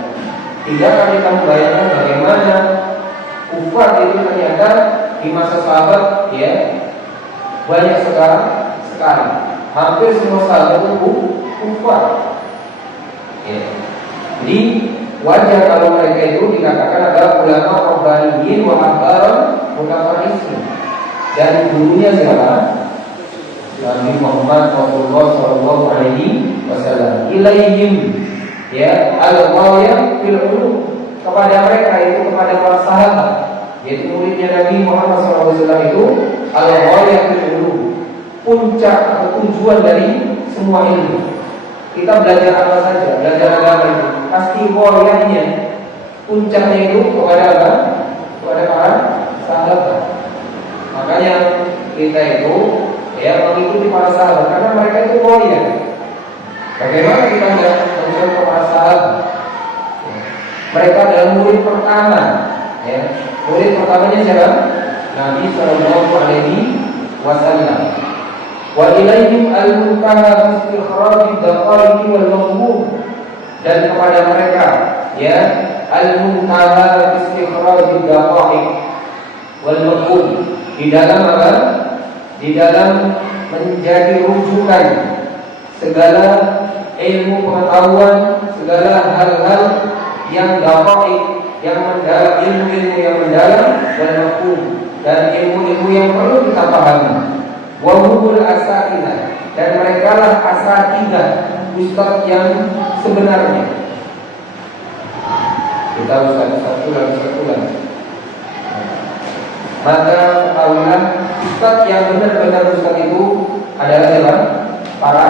Tidak akan kita membayangkan bagaimana kufar itu ternyata di masa sahabat banyak sekali. Hampir semua sahabat itu kufar. Jadi wajar kalau mereka itu dikatakan adalah ulama rabbaniyin wa ahbaran mutafarrisin. Dan gurunya siapa? Nabi Muhammad Rasulullah Shallallahu Alaihi Wasallam. Ilaihim, ya, al-ghayah fil ulum, kepada mereka, itu kepada para sahabat, yaitu muridnya Nabi Muhammad SAW, itu al-ghayah fil ulum, puncak atau tujuan dari semua ilmu. Kita belajar apa saja, belajar agama itu pasti ghayahnya, puncaknya itu kepada apa? Kepada para sahabat. Makanya kita itu, ya, mengikuti para sahabat karena mereka itu ghayah. Bagaimana kita mencontoh para sahabat? Mereka adalah murid pertama, ya. Murid pertamanya siapa? Nabi Sallallahu Alaihi Wasallam. Wa ilaihim al-muntaha fi ikhraj ad-daqaiq wal mawdu', dan kepada mereka, ya, al-muntaha fi ikhraj ad-daqaiq wal mawdu', di dalam apa? Di dalam menjadi rujukan segala ilmu pengetahuan, segala hal-hal yang daqaiq, yang mendalam, ilmu-ilmu yang mendalam, dan mafhum, dan ilmu-ilmu yang perlu kita pahami. Wa humul asatidah, dan mereka lah asatidah, ustaz yang sebenarnya. Kita ustaz tulang. Maka ketahuilah, ustaz yang benar-benar ustaz itu adalah siapa? Para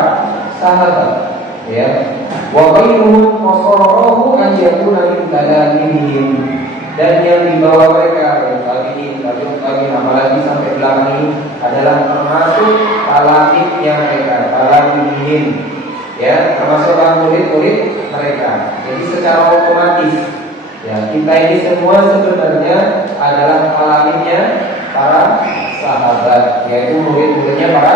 sahabat, ya. Wa ghayruhum qasarahu an yakuna min kalamihim, dan yang dibawa mereka tabi'in, apalagi sampai belakang ini adalah termasuk kalamnya mereka, kalamihim, ya, termasuk murid-murid mereka. Jadi secara otomatis, ya, kita ini semua sebenarnya adalah kalamnya para sahabat, yaitu murid-muridnya para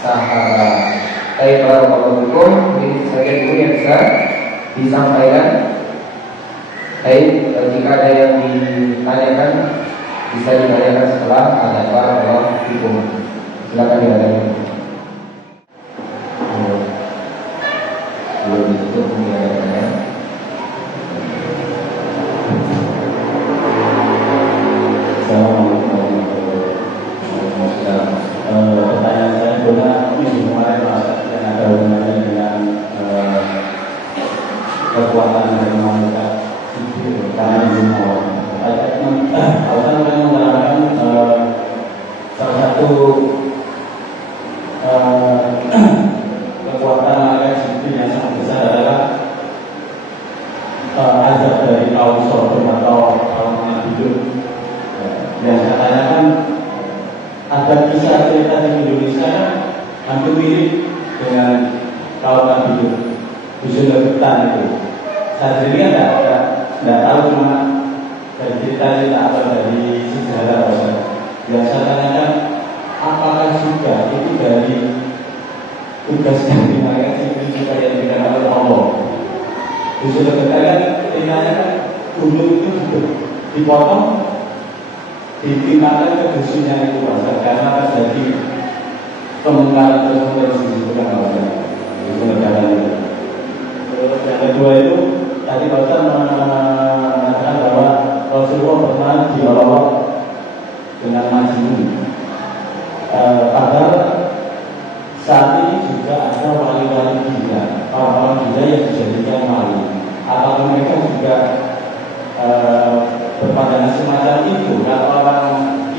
sahabat. Baik, barakallahu fikum. Ini sebagian dulu yang bisa disampaikan. Baik, jika ada yang ditanyakan bisa ditanyakan setelah ada. Barakallahu fikum. Silakan ditanyakan. Belum ditutup penjelasannya. Assalamualaikum warahmatullahi wabarakatuh. Pertanyaan saya guna ini dimulai yang ada hubungannya dengan kekuatan dari malaikat itu karena semua. Kalau saya menerangkan salah satu kekuatan malaikat itu yang sangat besar adalah azab dari kaum Sodom atau kaum yang hidup. Yang katanya kan ada kisah cerita di Indonesia hampir mirip dengan kaum Nabi Dusun Lebetan itu. Saya sendiri tidak tahu, cuma dari cerita-cerita atau dari sejarah yang saya tanyakan, apakah juga itu dari tugas yang dimainkan itu juga yang diberikan oleh Allah. Dusun Lebetan kan ceritanya kan gunung itu dipotong, dipindahkan ke dusunnya itu karena terjadi kemungkaran tersebut disebutkan oleh itu negara itu. Yang kedua itu tadi Bapak mengatakan bahwa Rasulullah pernah diolok dengan majnun. Padahal saat ini juga ada wali-wali gila, orang-orang gila yang dijadikan wali. Apakah mereka juga berpandangan semacam itu? Kalau orang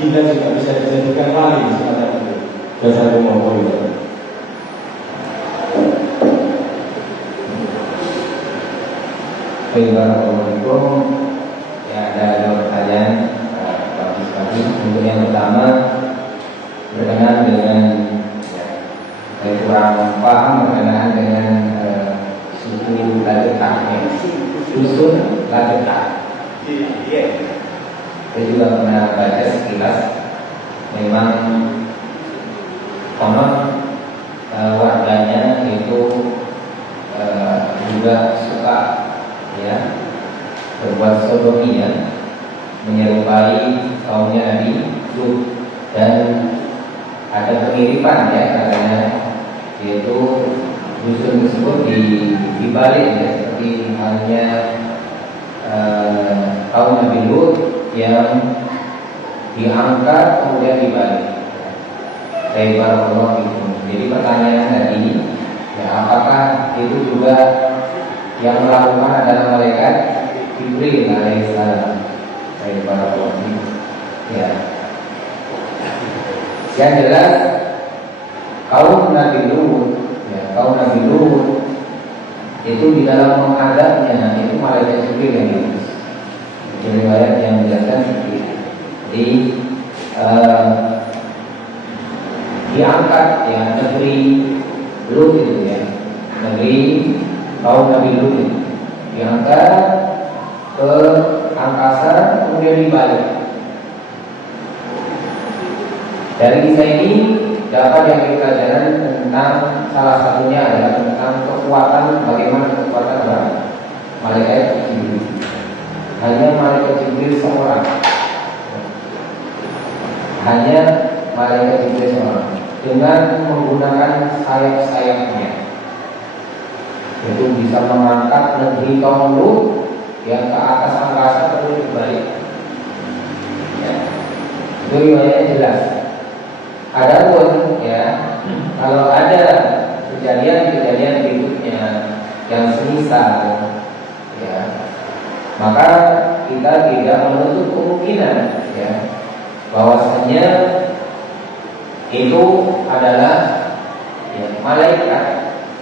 gila juga bisa dijadikan wali semacam itu. Dasar umum itu. Assalamualaikum. Ya, ada pertanyaan pagi-pagi. Untuk yang pertama berkenaan dengan, ya, saya kurang paham berkenaan dengan suku Ladetak, dusun Ladetak. Saya juga pernah baca sekilas. Memang konon warganya itu juga suka, ya, berbuat sodomi, ya, menyerupai kaumnya Nabi Lut, dan ada kemiripan, ya, katanya, yaitu dusun tersebut dibalik, ya, seperti halnya kaum Nabi Lut yang diangkat kemudian dibalik. Barakallahu fikum. Jadi pertanyaan tadi, ya apakah itu juga yang melakukan adalah malaikat Jibril alaihissalam? Saya para ulama. Ya. Yang jelas kaum Nabi Lut, ya, kaum Nabi Lut itu di dalam menghadapnya itu malaikat Jibril yang diutus. Ini riwayat yang menjelaskan seperti itu. Jadi diangkat ya negeri Lut itu ya, negeri kaum Nabi Lut itu diangkat ke angkasa kemudian dibalik. Dari kisah ini dapat yang dipelajari tentang salah satunya adalah tentang kekuatan, bagaimana kekuatan malaikat Jibril. Hanya malaikat Jibril seorang, hanya malaikat Jibril seorang dengan menggunakan sayap-sayapnya, itu bisa mengangkat negeri kaum Lut yang ke atas angkasa terus dibalik. Ya. Itu riwayatnya jelas. Adapun ya, kalau ada kejadian-kejadian berikutnya yang semisal, ya, maka kita tidak menutup kemungkinan ya bahwasanya itu adalah ya, malaikat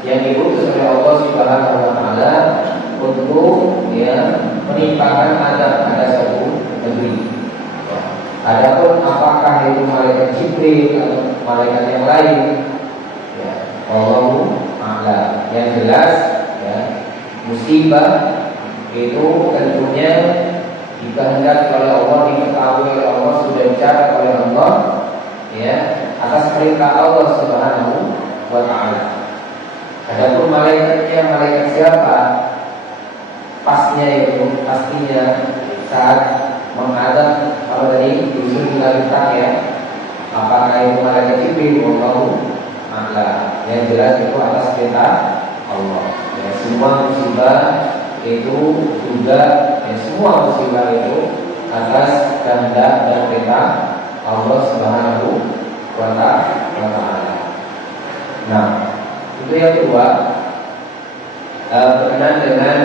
yang diutus oleh Allah Subhanahu wa taala untuk ya menimpakan azab pada suatu negeri. Adapun apakah itu malaikat Jibril atau malaikat yang lain, ya, Allahu a'lam. Yang jelas, ya, musibah itu tentunya dikehendaki oleh Allah, diketahui oleh Allah, sudah dicatat oleh Allah, ya, atas perintah Allah Subhanahu wa taala. Adapun malaikatnya malaikat siapa? Pastinya saat menghadap, kalau tadi justru kita letak ya, apakah itu malaikat Jibril, Allahu a'lam. Yang jelas itu atas perintah Allah. Ya, semua musibah itu juga, ya, semua musibah itu atas kehendak dan perintah Allah Subhanahu wa taala. Nah, itu yang kedua, berkenaan dengan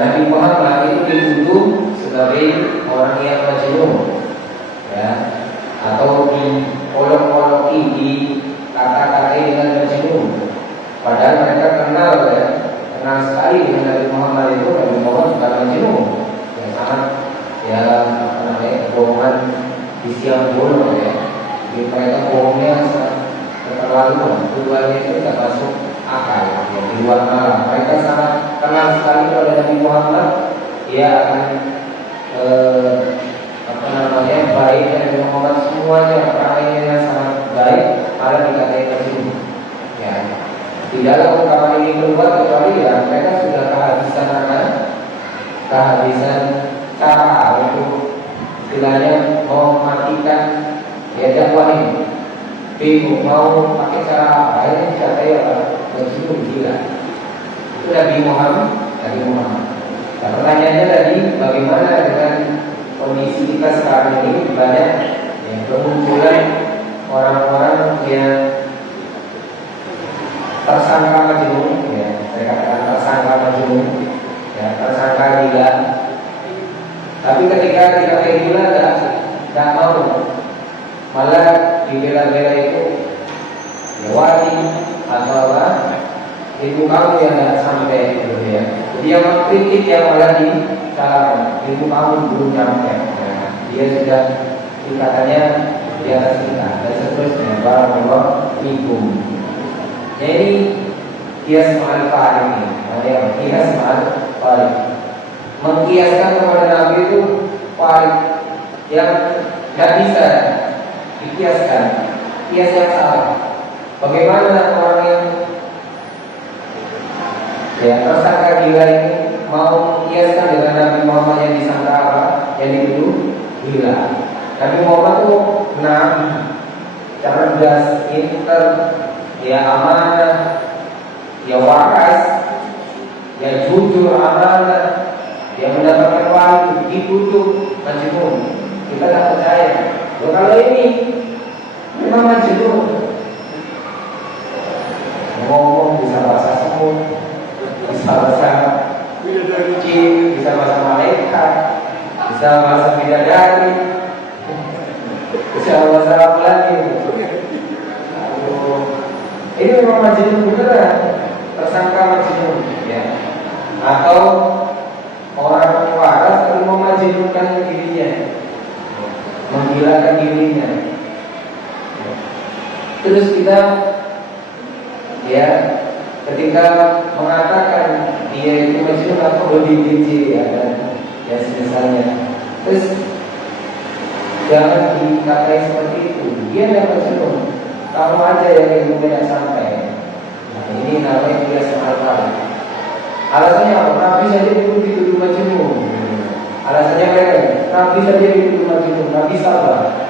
Nabi Muhammad itu dituduh sebagai orang yang majnun, ya, atau diolok-oloki, dikata-katai dengan majnun. Padahal mereka kenal ya, kenal sekali dengan Nabi Muhammad itu. Nabi Muhammad bukan majnun, ya, sangat ya kebohongan di siang bolong ya. Jadi mereka bohongnya keterlaluan, tujuannya itu tidak masuk akal ya, di luar nalar. Mereka sangat kenal sekali pada Nabi Muhammad. Dia akan baik Nabi Muhammad, semuanya perangai sangat baik, malah dikatai tersebut. Ya, tidaklah ungkapan ini keluar kecuali ya mereka sudah kehabisan cara untuk istilahnya mau mematikan ya dakwah ini. Bingung mau pakai cara apa? Akhirnya dikatai apa? Meskipun gila. Itu Nabi Muhammad. Nah, pertanyaannya tadi, bagaimana dengan kondisi kita sekarang ini? Banyak ya, kemunculan orang-orang yang tersangka majnun, ya, saya katakan tersangka majnun, ya, tersangka gila. Tapi ketika kita gila tidak mau, malah dibela-bela itu ya wali atau apa? Ibu kamu yang tidak sampai gitu ya. Jadi yang mengkritik yang malah disalahkan. Ibu kamu belum sampai. Nah, dia sudah katanya di atas kita dan seterusnya. Barakallahu fikum. Jadi kias ma'al farid ini. Nah, kias ma'al farid. Mengkiaskan kepada Nabi itu farid yang tidak bisa dikiaskan. Kias yang salah. Bagaimana orang yang ya tersangka gila ini mau kiaskan dengan Nabi Muhammad yang disangka apa? Yang dituduh gila. Nabi Muhammad itu nabi, cerdas, pintar, ya amanah, ya waras, ya jujur, amanah, yang mendapatkan wahyu, dituduh majnun. Kita tak percaya. Kalau ini memang majnun, bisa bahasa semut, bisa bahasa jin, bisa bahasa malaikat, bisa bahasa bidadari, bisa bahasa apa lagi. Ini memang majnun beneran, tersangka majnun, ya. Atau orang waras lalu memajnunkan dirinya, menggilakan dirinya. Terus kita, ya, ketika mengatakan dia itu majnun atau berdiri, ya, dan ya semisalnya, terus jangan dikatai seperti itu. Dia tidak majnun. Kamu aja yang ilmu tidak sampai. Nah, ini namanya dia semalkan. Alasannya apa? Nabi saja dituduh majnun. Alasannya mereka, Nabi saja dituduh majnun, Nabi sabar.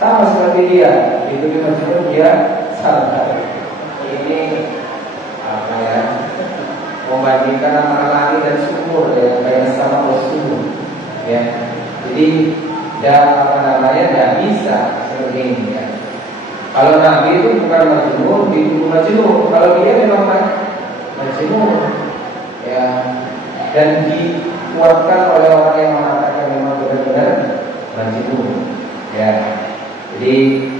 Sama seperti dia dituduh majnun, dia sabar. Ini apa ya? Membandingkan antara langit dan sumur, ya, kayak sama sumur. Ya, jadi tidak bisa seperti ini. Ya. Kalau Nabi itu bukan majnun, dituduh majnun. Kalau dia memang majnun, ya, dan dikuatkan oleh orang yang mengatakan memang benar-benar majnun, ya. Jadi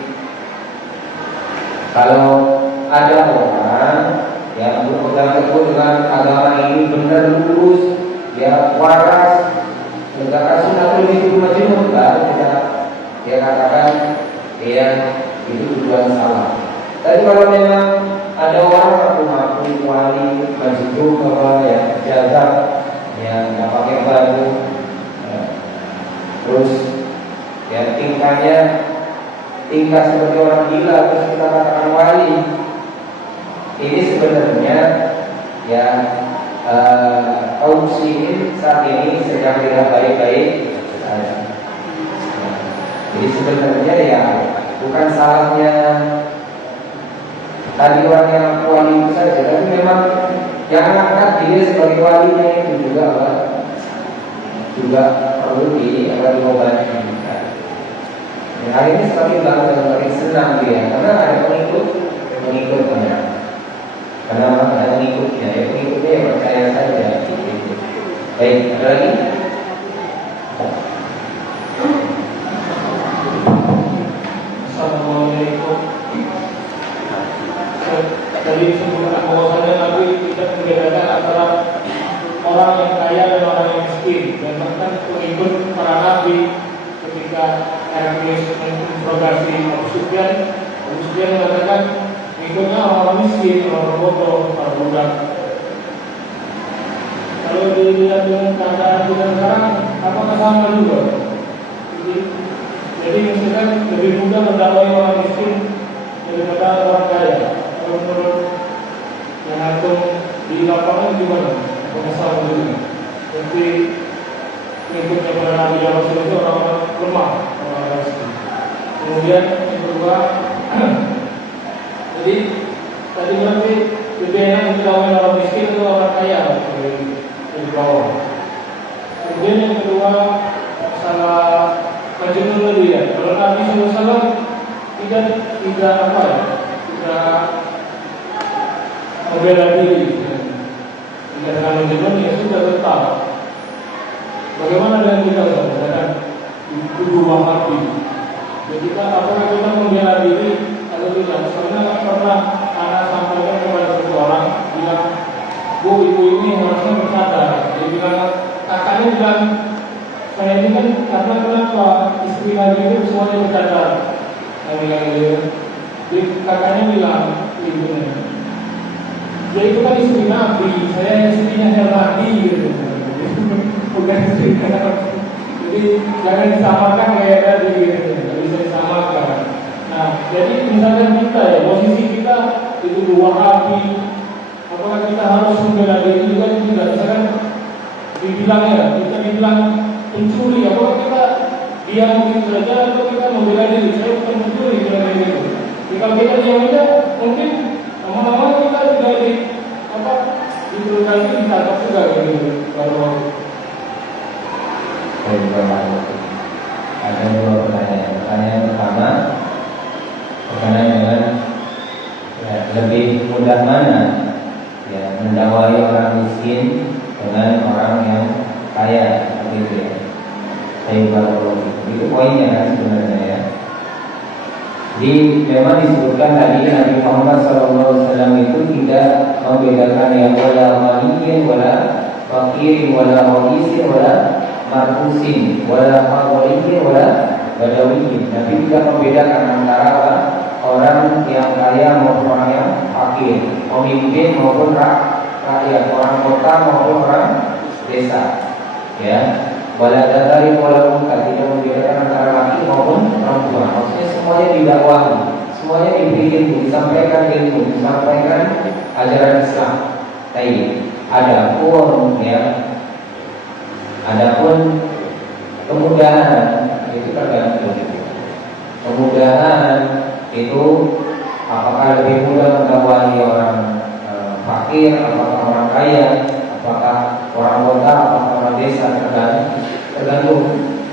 kalau ada orang yang berpegang teguh dengan agama ini benar lurus, ya, waras, menegakkan sunnah, dituduh majnun, baru kita dia katakan dia itu tujuan salah. Tapi kalau memang ada orang ngaku-ngaku wali, majnun, bahwa ya jaga, yang nggak pakai baju, ya, terus ya tingkah seperti orang gila, terus kita katakan wali, ini sebenarnya ya kaum muslimin saat ini sedang tidak baik-baik saja. Jadi sebenarnya ya bukan salahnya tadi orang yang wali itu saja, tapi memang yang angkat dia sebagai walinya itu juga perlu diobati. Ya, hari ini semakin bangga dan semakin senang dia, karena ada pengikutnya. Karena ada pengikutnya, ya pengikutnya yang percaya saja. Baik, ada lagi? Assalamualaikum. Tadi sebutkan bahwasanya Nabi tidak membedakan antara orang yang kaya dan orang yang miskin, dan bahkan pengikut para nabi ketika Heraklius menginterogasi Abu Sufyan mengatakan pengikutnya orang miskin, orang bodoh, orang budak. Kalau dilihat dengan keadaan kita sekarang, apakah sama juga? Jadi misalkan lebih mudah mendakwai orang miskin daripada orang kaya. Kalau menurut yang atur di lapangan gimana? Pengesalan juga. Jadi pengikutnya pada Nabi dan Rasul itu orang-orang lemah, orang miskin. Kemudian yang kedua, jadi tadi berarti lebih enak mendakwai orang miskin atau orang kaya di bawah. Kemudian yang kedua, masalah majnun tadi ya. Kalau Nabi SAW tidak apa ya, tidak membela diri. Tidak dengan majnun ya sudah tetap. Bagaimana dengan kita saudara? Tuduh wahabi. Jadi kita apakah kita membela diri atau tidak? Soalnya pernah anak sampaikan kepada satu orang bilang, Bu, ibu ini harusnya bersadar. Dia bilang, kakaknya bilang, saya ini kan karena kenapa istri lagi itu semuanya berkata, saya bilang gitu. Jadi kakaknya bilang, ibunya, dia itu kan istri Nabi, saya istrinya Nabi gitu. Bukan istri Nabi. Jadi jangan disamakan kayak tadi gitu, tidak bisa disamakan. Nah, jadi misalnya kita ya, posisi kita itu dua Wahabi, apakah kita harus membela diri juga tidak? Misalkan dibilang ya, kita dibilang pencuri, apakah kita diam begitu saja atau kita membela diri? Saya bukan pencuri, bila gitu. Jika kita diam saja, mungkin lama-lama kita juga ditangkap juga gitu. Kalau ada dua pertanyaan. Pertanyaan pertama berkenaan dengan ya, lebih mudah mana miskin dengan orang yang kaya, begitu ya. Itu poinnya kan sebenarnya ya. Jadi memang disebutkan tadi Nabi Muhammad SAW itu tidak membedakan yang wala ghaniyin, wala fakirin, wala ra'isin, wala marhusin, wala fadliyin, wala badawiyin. Nabi tidak membedakan antara orang yang kaya maupun orang yang fakir, pemimpin maupun rakyat, orang kota maupun orang desa. Ya, wala dzakari wala unsa, tidak membedakan antara laki maupun perempuan. Maksudnya semuanya didakwahi, semuanya diberi ilmu, disampaikan ilmu, disampaikan ajaran Islam. Baik, adapun kemudahan itu tergantung. Kemudahan itu apakah lebih mudah mendakwahi orang fakir, apakah orang kaya, apakah orang kota, apakah orang desa, tergantung.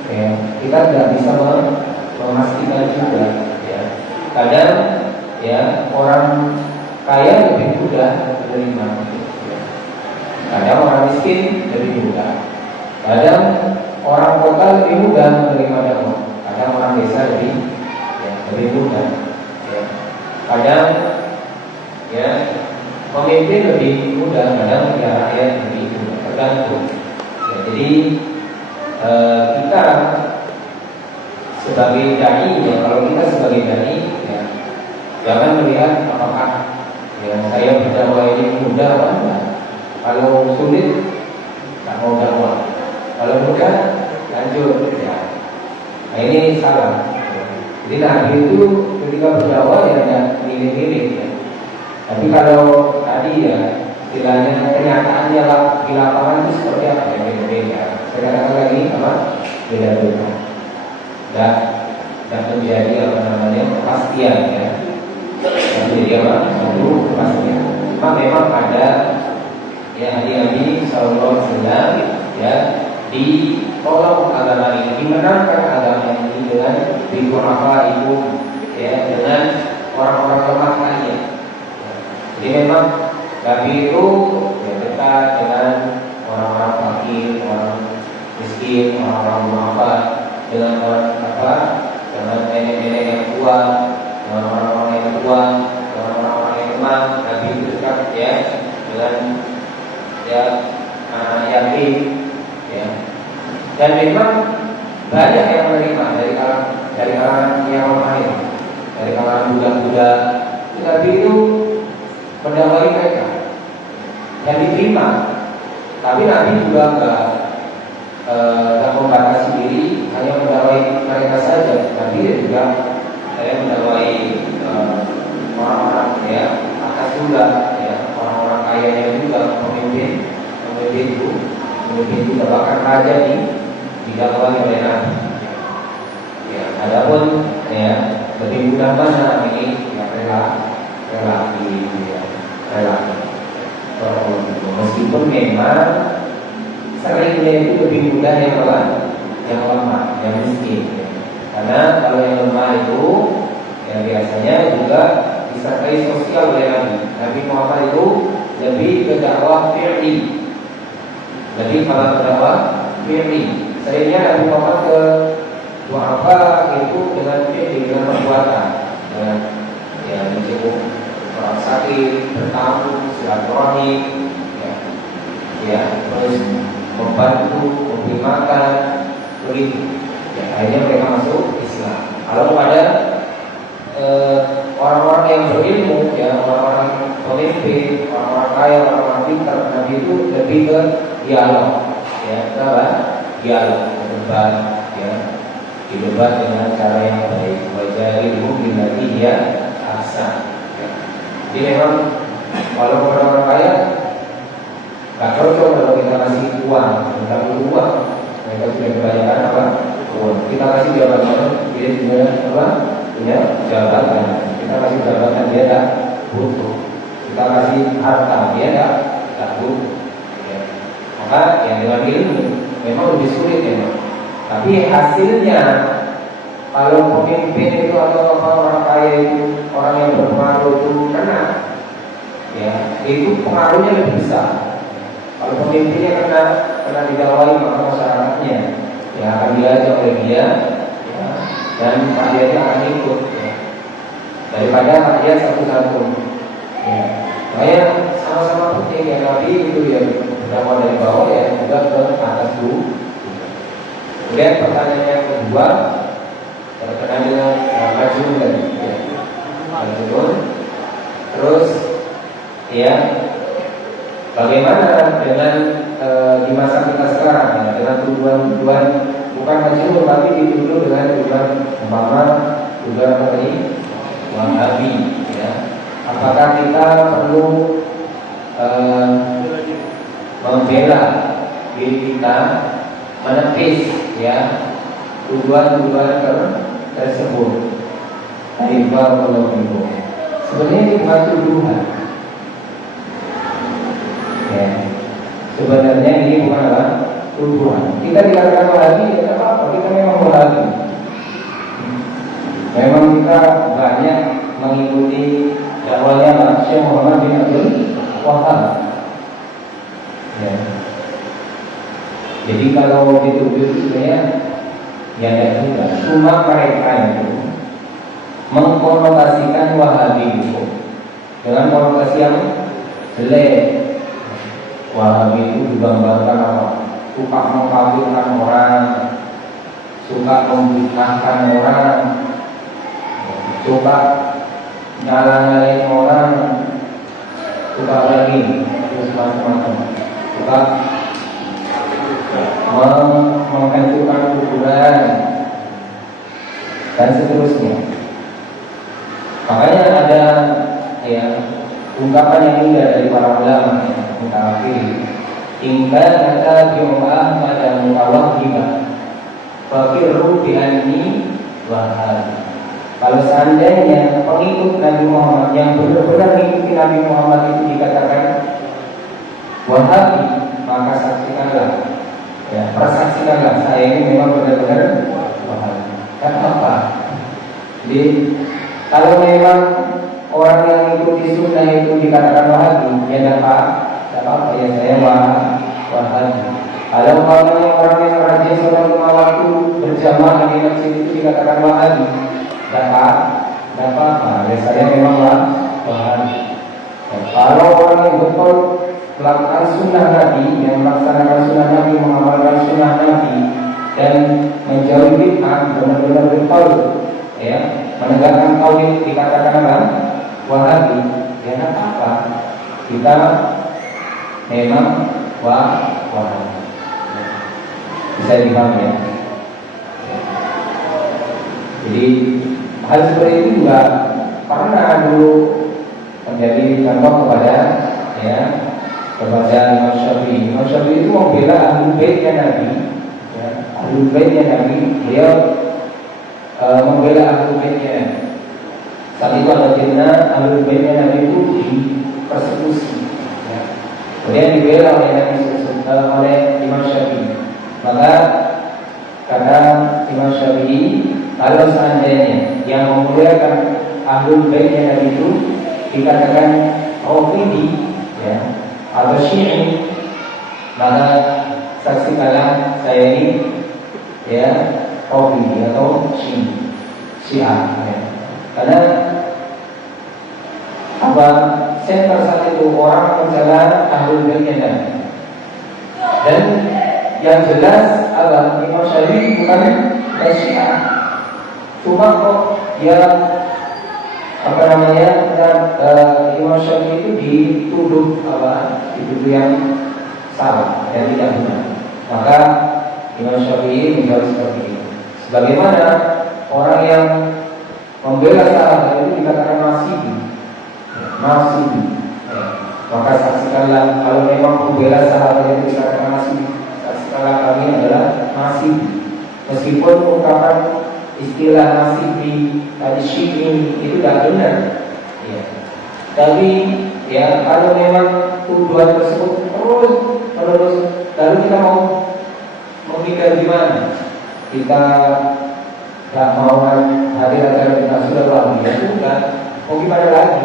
Ya, kita tidak bisa memastikan juga. Ya. Kadang ya orang kaya lebih mudah menerima. Ya. Kadang orang miskin lebih mudah. Kadang orang kota lebih mudah menerima dakwah. Kadang orang desa lebih mudah. Ya. Kadang ya pemimpin lebih mudah, kadang rakyat lebih mudah. Tergantung. Ya, jadi kita sebagai dai, ya, kalau kita sebagai dai, ya, jangan melihat apakah ya saya berdakwah ini mudah atau enggak. Kalau sulit, tak mau dakwah. Kalau mudah, lanjut. Ya. Nah, ini salah. Jadi Nabi itu ketika berdakwah ya tidak milih-milih. Ya. Tapi kalau tadi ya istilahnya kenyataannya di lapangan itu seperti apa ya, beda-beda. Saya katakan lagi apa? Beda-beda. Dan menjadi kepastian ya. Menjadi satu kepastian. Cuma memang ada ya Nabi Sallallahu Alaihi Wasallam ya ditolong agama ini, dimenangkan agama ini dengan apa itu ya, dengan orang-orang lemah kaya. Jadi memang Nabi itu ya, dekat dengan orang-orang fakir, orang miskin, orang-orang duafa, dengan orang dengan nenek-nenek yang tua, dengan orang-orang yang tua, dengan orang-orang yang lemah. Nabi itu dekat ya dengan ya anak yatim ya. Dan memang banyak yang menerima dari kalangan yang lain, dari kalangan budak-budak. Nabi itu mendakwahi mereka dan diterima. Tapi Nabi juga tidak membatasi diri hanya mendakwahi mereka saja. Nabi juga mendakwahi orang-orang ya atas juga ya, orang-orang kaya juga, pemimpin juga, bahkan raja didakwahi oleh Nabi. Ya, adapun ya lebih mudah mana ini ya relatif ya. Meskipun memang seringnya itu lebih mudah yang lemah, yang miskin ya. Karena kalau yang lemah itu ya biasanya juga disertai sosial oleh Nabi Muhammad itu lebih ke dakwah fi'li, lebih pada dakwah fi'li. Seringnya Nabi Muhammad ke duafa itu dengan fi'li, dengan perbuatan, dengan ya menjenguk orang sakit, bertamu, silaturahmi, ya, terus membantu, memberi makan, begitu. Ya, akhirnya mereka masuk Islam. Kalau pada orang-orang yang berilmu, ya, orang-orang pemimpin, orang-orang kaya, orang-orang pintar, Nabi itu lebih ke dialog, ya, apa? Dialog, berdebat, ya, didebat dengan cara yang baik. Wajahilhum billati hiya ahsan. Jadi memang kalau orang kaya nggak cocok kalau kita kasih uang, kita butuh uang, mereka sudah kebanyakan apa? Uang. Kita kasih jabatan, dia punya jabatan. Kita kasih jabatan, dia tak butuh. Kita kasih harta, dia tak butuh. Ya. Maka yang dengan ilmu memang lebih sulit memang. Tapi hasilnya kalau pemimpin itu atau orang kaya itu, orang yang berpengaruh itu kena, ya, itu pengaruhnya lebih besar. Kalau pemimpinnya kena didakwai maka masyarakatnya yang akan diajak oleh dia, ya, dan rakyatnya akan ikut, ya. Daripada rakyat satu-satu. Ya. Makanya sama-sama penting ya Nabi itu ya dakwah dari bawah ya juga ke atas dulu. Kemudian pertanyaan yang kedua terkait dengan majnun tadi, ya. Majnun. Terus ya bagaimana dengan di masa kita sekarang ya, dengan tuduhan-tuduhan bukan majnun tapi dituduh dengan tuduhan umpama tuduhan apa ini Wahabi, ya. Apakah kita perlu membela diri kita, menepis ya tuduhan-tuduhan tersebut? Sebenarnya ini bukan tuduhan. Ya. Sebenarnya ini bukan apa? Tuduhan. Kita dikatakan Wahabi, ya tidak apa-apa. Kita memang Wahabi. Memang kita banyak mengikuti dakwahnya Syekh Muhammad bin Abdul Wahab. Ya. Jadi kalau dituduh sebenarnya ya tidak juga. Cuma mereka itu mengkonotasikan Wahabi itu dengan konotasi yang jelek. Wahabi itu digambarkan apa? Suka mengkafirkan orang, suka membid'ahkan orang, suka nyala-nyalain orang, suka lagi terus macam-macam, suka menghancurkan kuburan dan seterusnya. Makanya ada ya ungkapan yang indah dari para ulama ya, mutawakkil. Hingga kata bi'umah pada mukawah hibah fakirru bi'anni wahab. Kalau seandainya pengikut Nabi Muhammad yang benar-benar mengikuti Nabi Muhammad itu dikatakan Wahabi, maka saksikanlah, ya, persaksikanlah saya ini memang benar-benar Wahabi. Kan apa? Jadi kalau memang orang yang mengikuti sunnah itu dikatakan Wahabi, ya tidak apa-apa, ya saya Wahabi. Kalau orang yang rajin sholat 5 waktu berjamaah di masjid itu dikatakan Wahabi, tidak apa-apa, ya saya memang Wahabi. Kalau orang yang betul melakukan sunnah Nabi, yang melaksanakan sunnah Nabi, mengamalkan sunnah Nabi, dan menjauhi bid'ah, benar-benar betul, ya, menegakkan tauhid, dikatakan apa? Wahabi, ya tidak apa-apa. Kita memang Wahabi. Bisa dipahami ya. Jadi hal seperti itu juga pernah dulu menjadi contoh kepada Imam Syafi'i. Imam Syafi'i itu membela Ahlul Baitnya Nabi, ya, Ahlul Baitnya Nabi. Beliau membela Ahlul Baitnya. Saat itu ada fitnah Ahlul Baitnya Nabi itu dipersekusi, ya. Kemudian dibela oleh Imam Syafi'i. Maka kata Imam Syafi'i, kalau seandainya yang memuliakan Ahlul Baitnya Nabi itu dikatakan Rafidi, ya, atau Syi'i, maka saksikanlah saya ini ya Rafidi atau Syiah, ya. Karena apa? Center saat itu orang mencela Ahlul Baitnya Nabi. Dan yang jelas adalah Imam Syafi'i bukan Syiah. Cuma kok dia Imam Syafi'i itu dituduh yang salah, yang tidak benar. Maka Imam Syafi'i menjawab seperti ini. Sebagaimana orang yang membela salah itu dikatakan Masihi. Maka saksikanlah, kalau memang membela salah itu dikatakan Masihi, saksikanlah kami adalah Masihi. Meskipun ungkapan istilah Masihi tadi Syi'i itu tidak benar, ya. Tapi ya kalau memang tuduhan tersebut terus lalu kita mau memikir gimana? Kita tidak mau hadir acara kita sudah lagi, ya sudah, mau gimana lagi?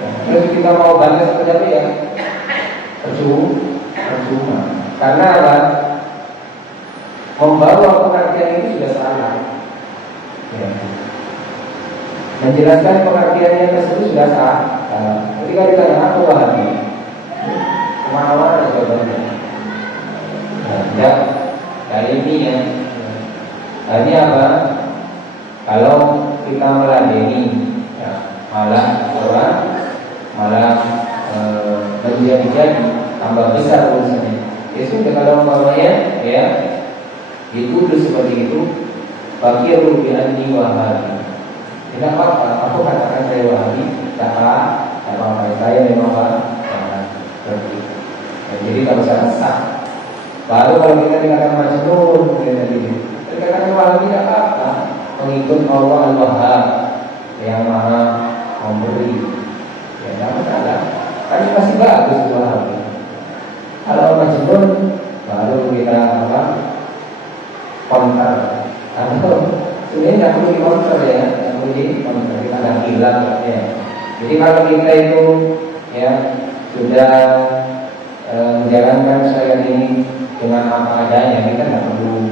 Ya. Terus kita mau balas seperti apa ya? percuma. Karena apa? Membawa pengertian itu sudah salah. Ya. Menjelaskan pengertiannya tersebut sudah salah. Ketika ditanya aku Wahabi, kemana-mana jawabannya. Ya, kali ini ya. Artinya apa? Kalau kita meladeni, ya, malah menjadi tambah besar urusannya. Ya sudah, kalau umpamanya ya dituduh seperti itu, bakiru bi anni Wahabi. Tidak apa-apa, aku katakan saya Wahabi, tak apa-apa, saya memang seperti itu. Ya, jadi tak usah resah. Baru kalau kita dikatakan majnun, dikatakan Wahabi tidak apa-apa, mengikut Allah Al-Wahhab yang Maha Memberi. Ya, tidak masalah. Kan masih bagus Wahabi. Kalau majnun, baru kita counter. Atau sebenarnya tidak perlu di counter ya, tidak perlu di counter, kita tidak hilang ya. Jadi kalau kita itu ya sudah menjalankan syariat ini dengan apa adanya, kita tidak perlu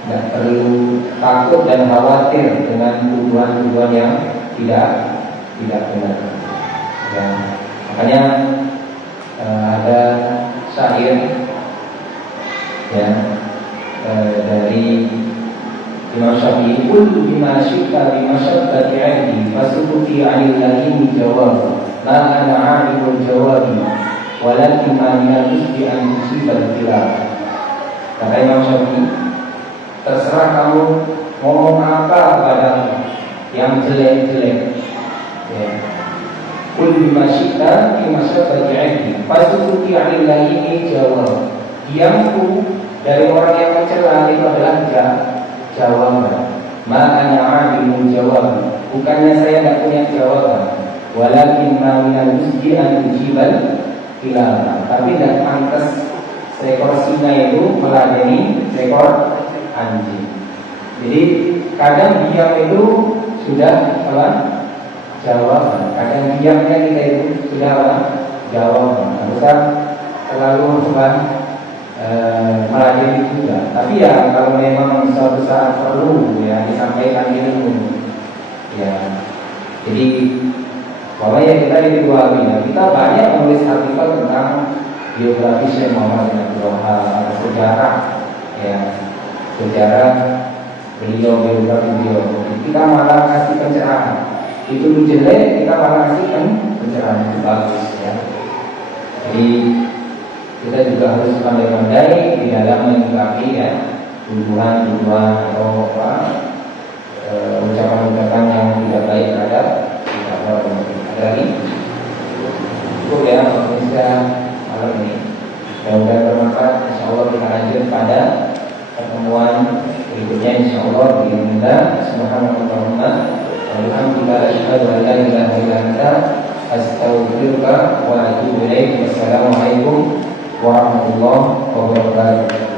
tidak perlu takut dan khawatir dengan tuduhan-tuduhan yang tidak benar. Ya, makanya ada syair ya dari Imam Syafi'i, kullu bima syi'ta bima syaddati 'indi fasukuti 'anil lahimi jawab la ana 'alimul jawabi walakin ma min al-usbi an tusibal khilaf. Kata Imam Syafi'i, terserah kamu ngomong apa padamu yang jelek-jelek ya. Kullu bima syi'ta bima syaddati 'indi fasukuti 'anil lahimi jawab. Diamku dari orang yang mencela itu adalah jawaban. Makanya adilul jawab. Bukannya saya tidak punya jawaban. Walakin ma minal usji an tujibal khilaf. Tapi tidak pantas seekor singa itu meladeni seekor anjing. Jadi kadang diam itu sudah jawaban. Kadang diamnya kita itu sudah jawaban. Tidak usah terlalu meladeni juga. Tapi ya kalau memang suatu saat perlu ya disampaikan ilmu ya. Jadi pokoknya kita di Wahabi ya, kita banyak menulis artikel tentang biografi Syekh Muhammad bin Abdul Wahhab, sejarah ya, sejarah beliau, biografi beliau. Kita malah kasih pencerahan. Itu jelek, kita malah kasih pencerahan itu bagus ya. Jadi kita juga harus pandai-pandai di dalam menyikapi ya tuduhan-tuduhan atau ucapan-ucapan yang tidak baik terhadap kita dari itu ya Indonesia malam ini. Mudah-mudahan bermanfaat. Insyaallah kita lanjut pada pertemuan berikutnya insyaallah bismillah. Subhanallahumma wa bihamdika asyhadu an la ilaha illa anta astaghfiruka wa atubu ilaik. Wassalamualaikum warahmatullahi wabarakatuh.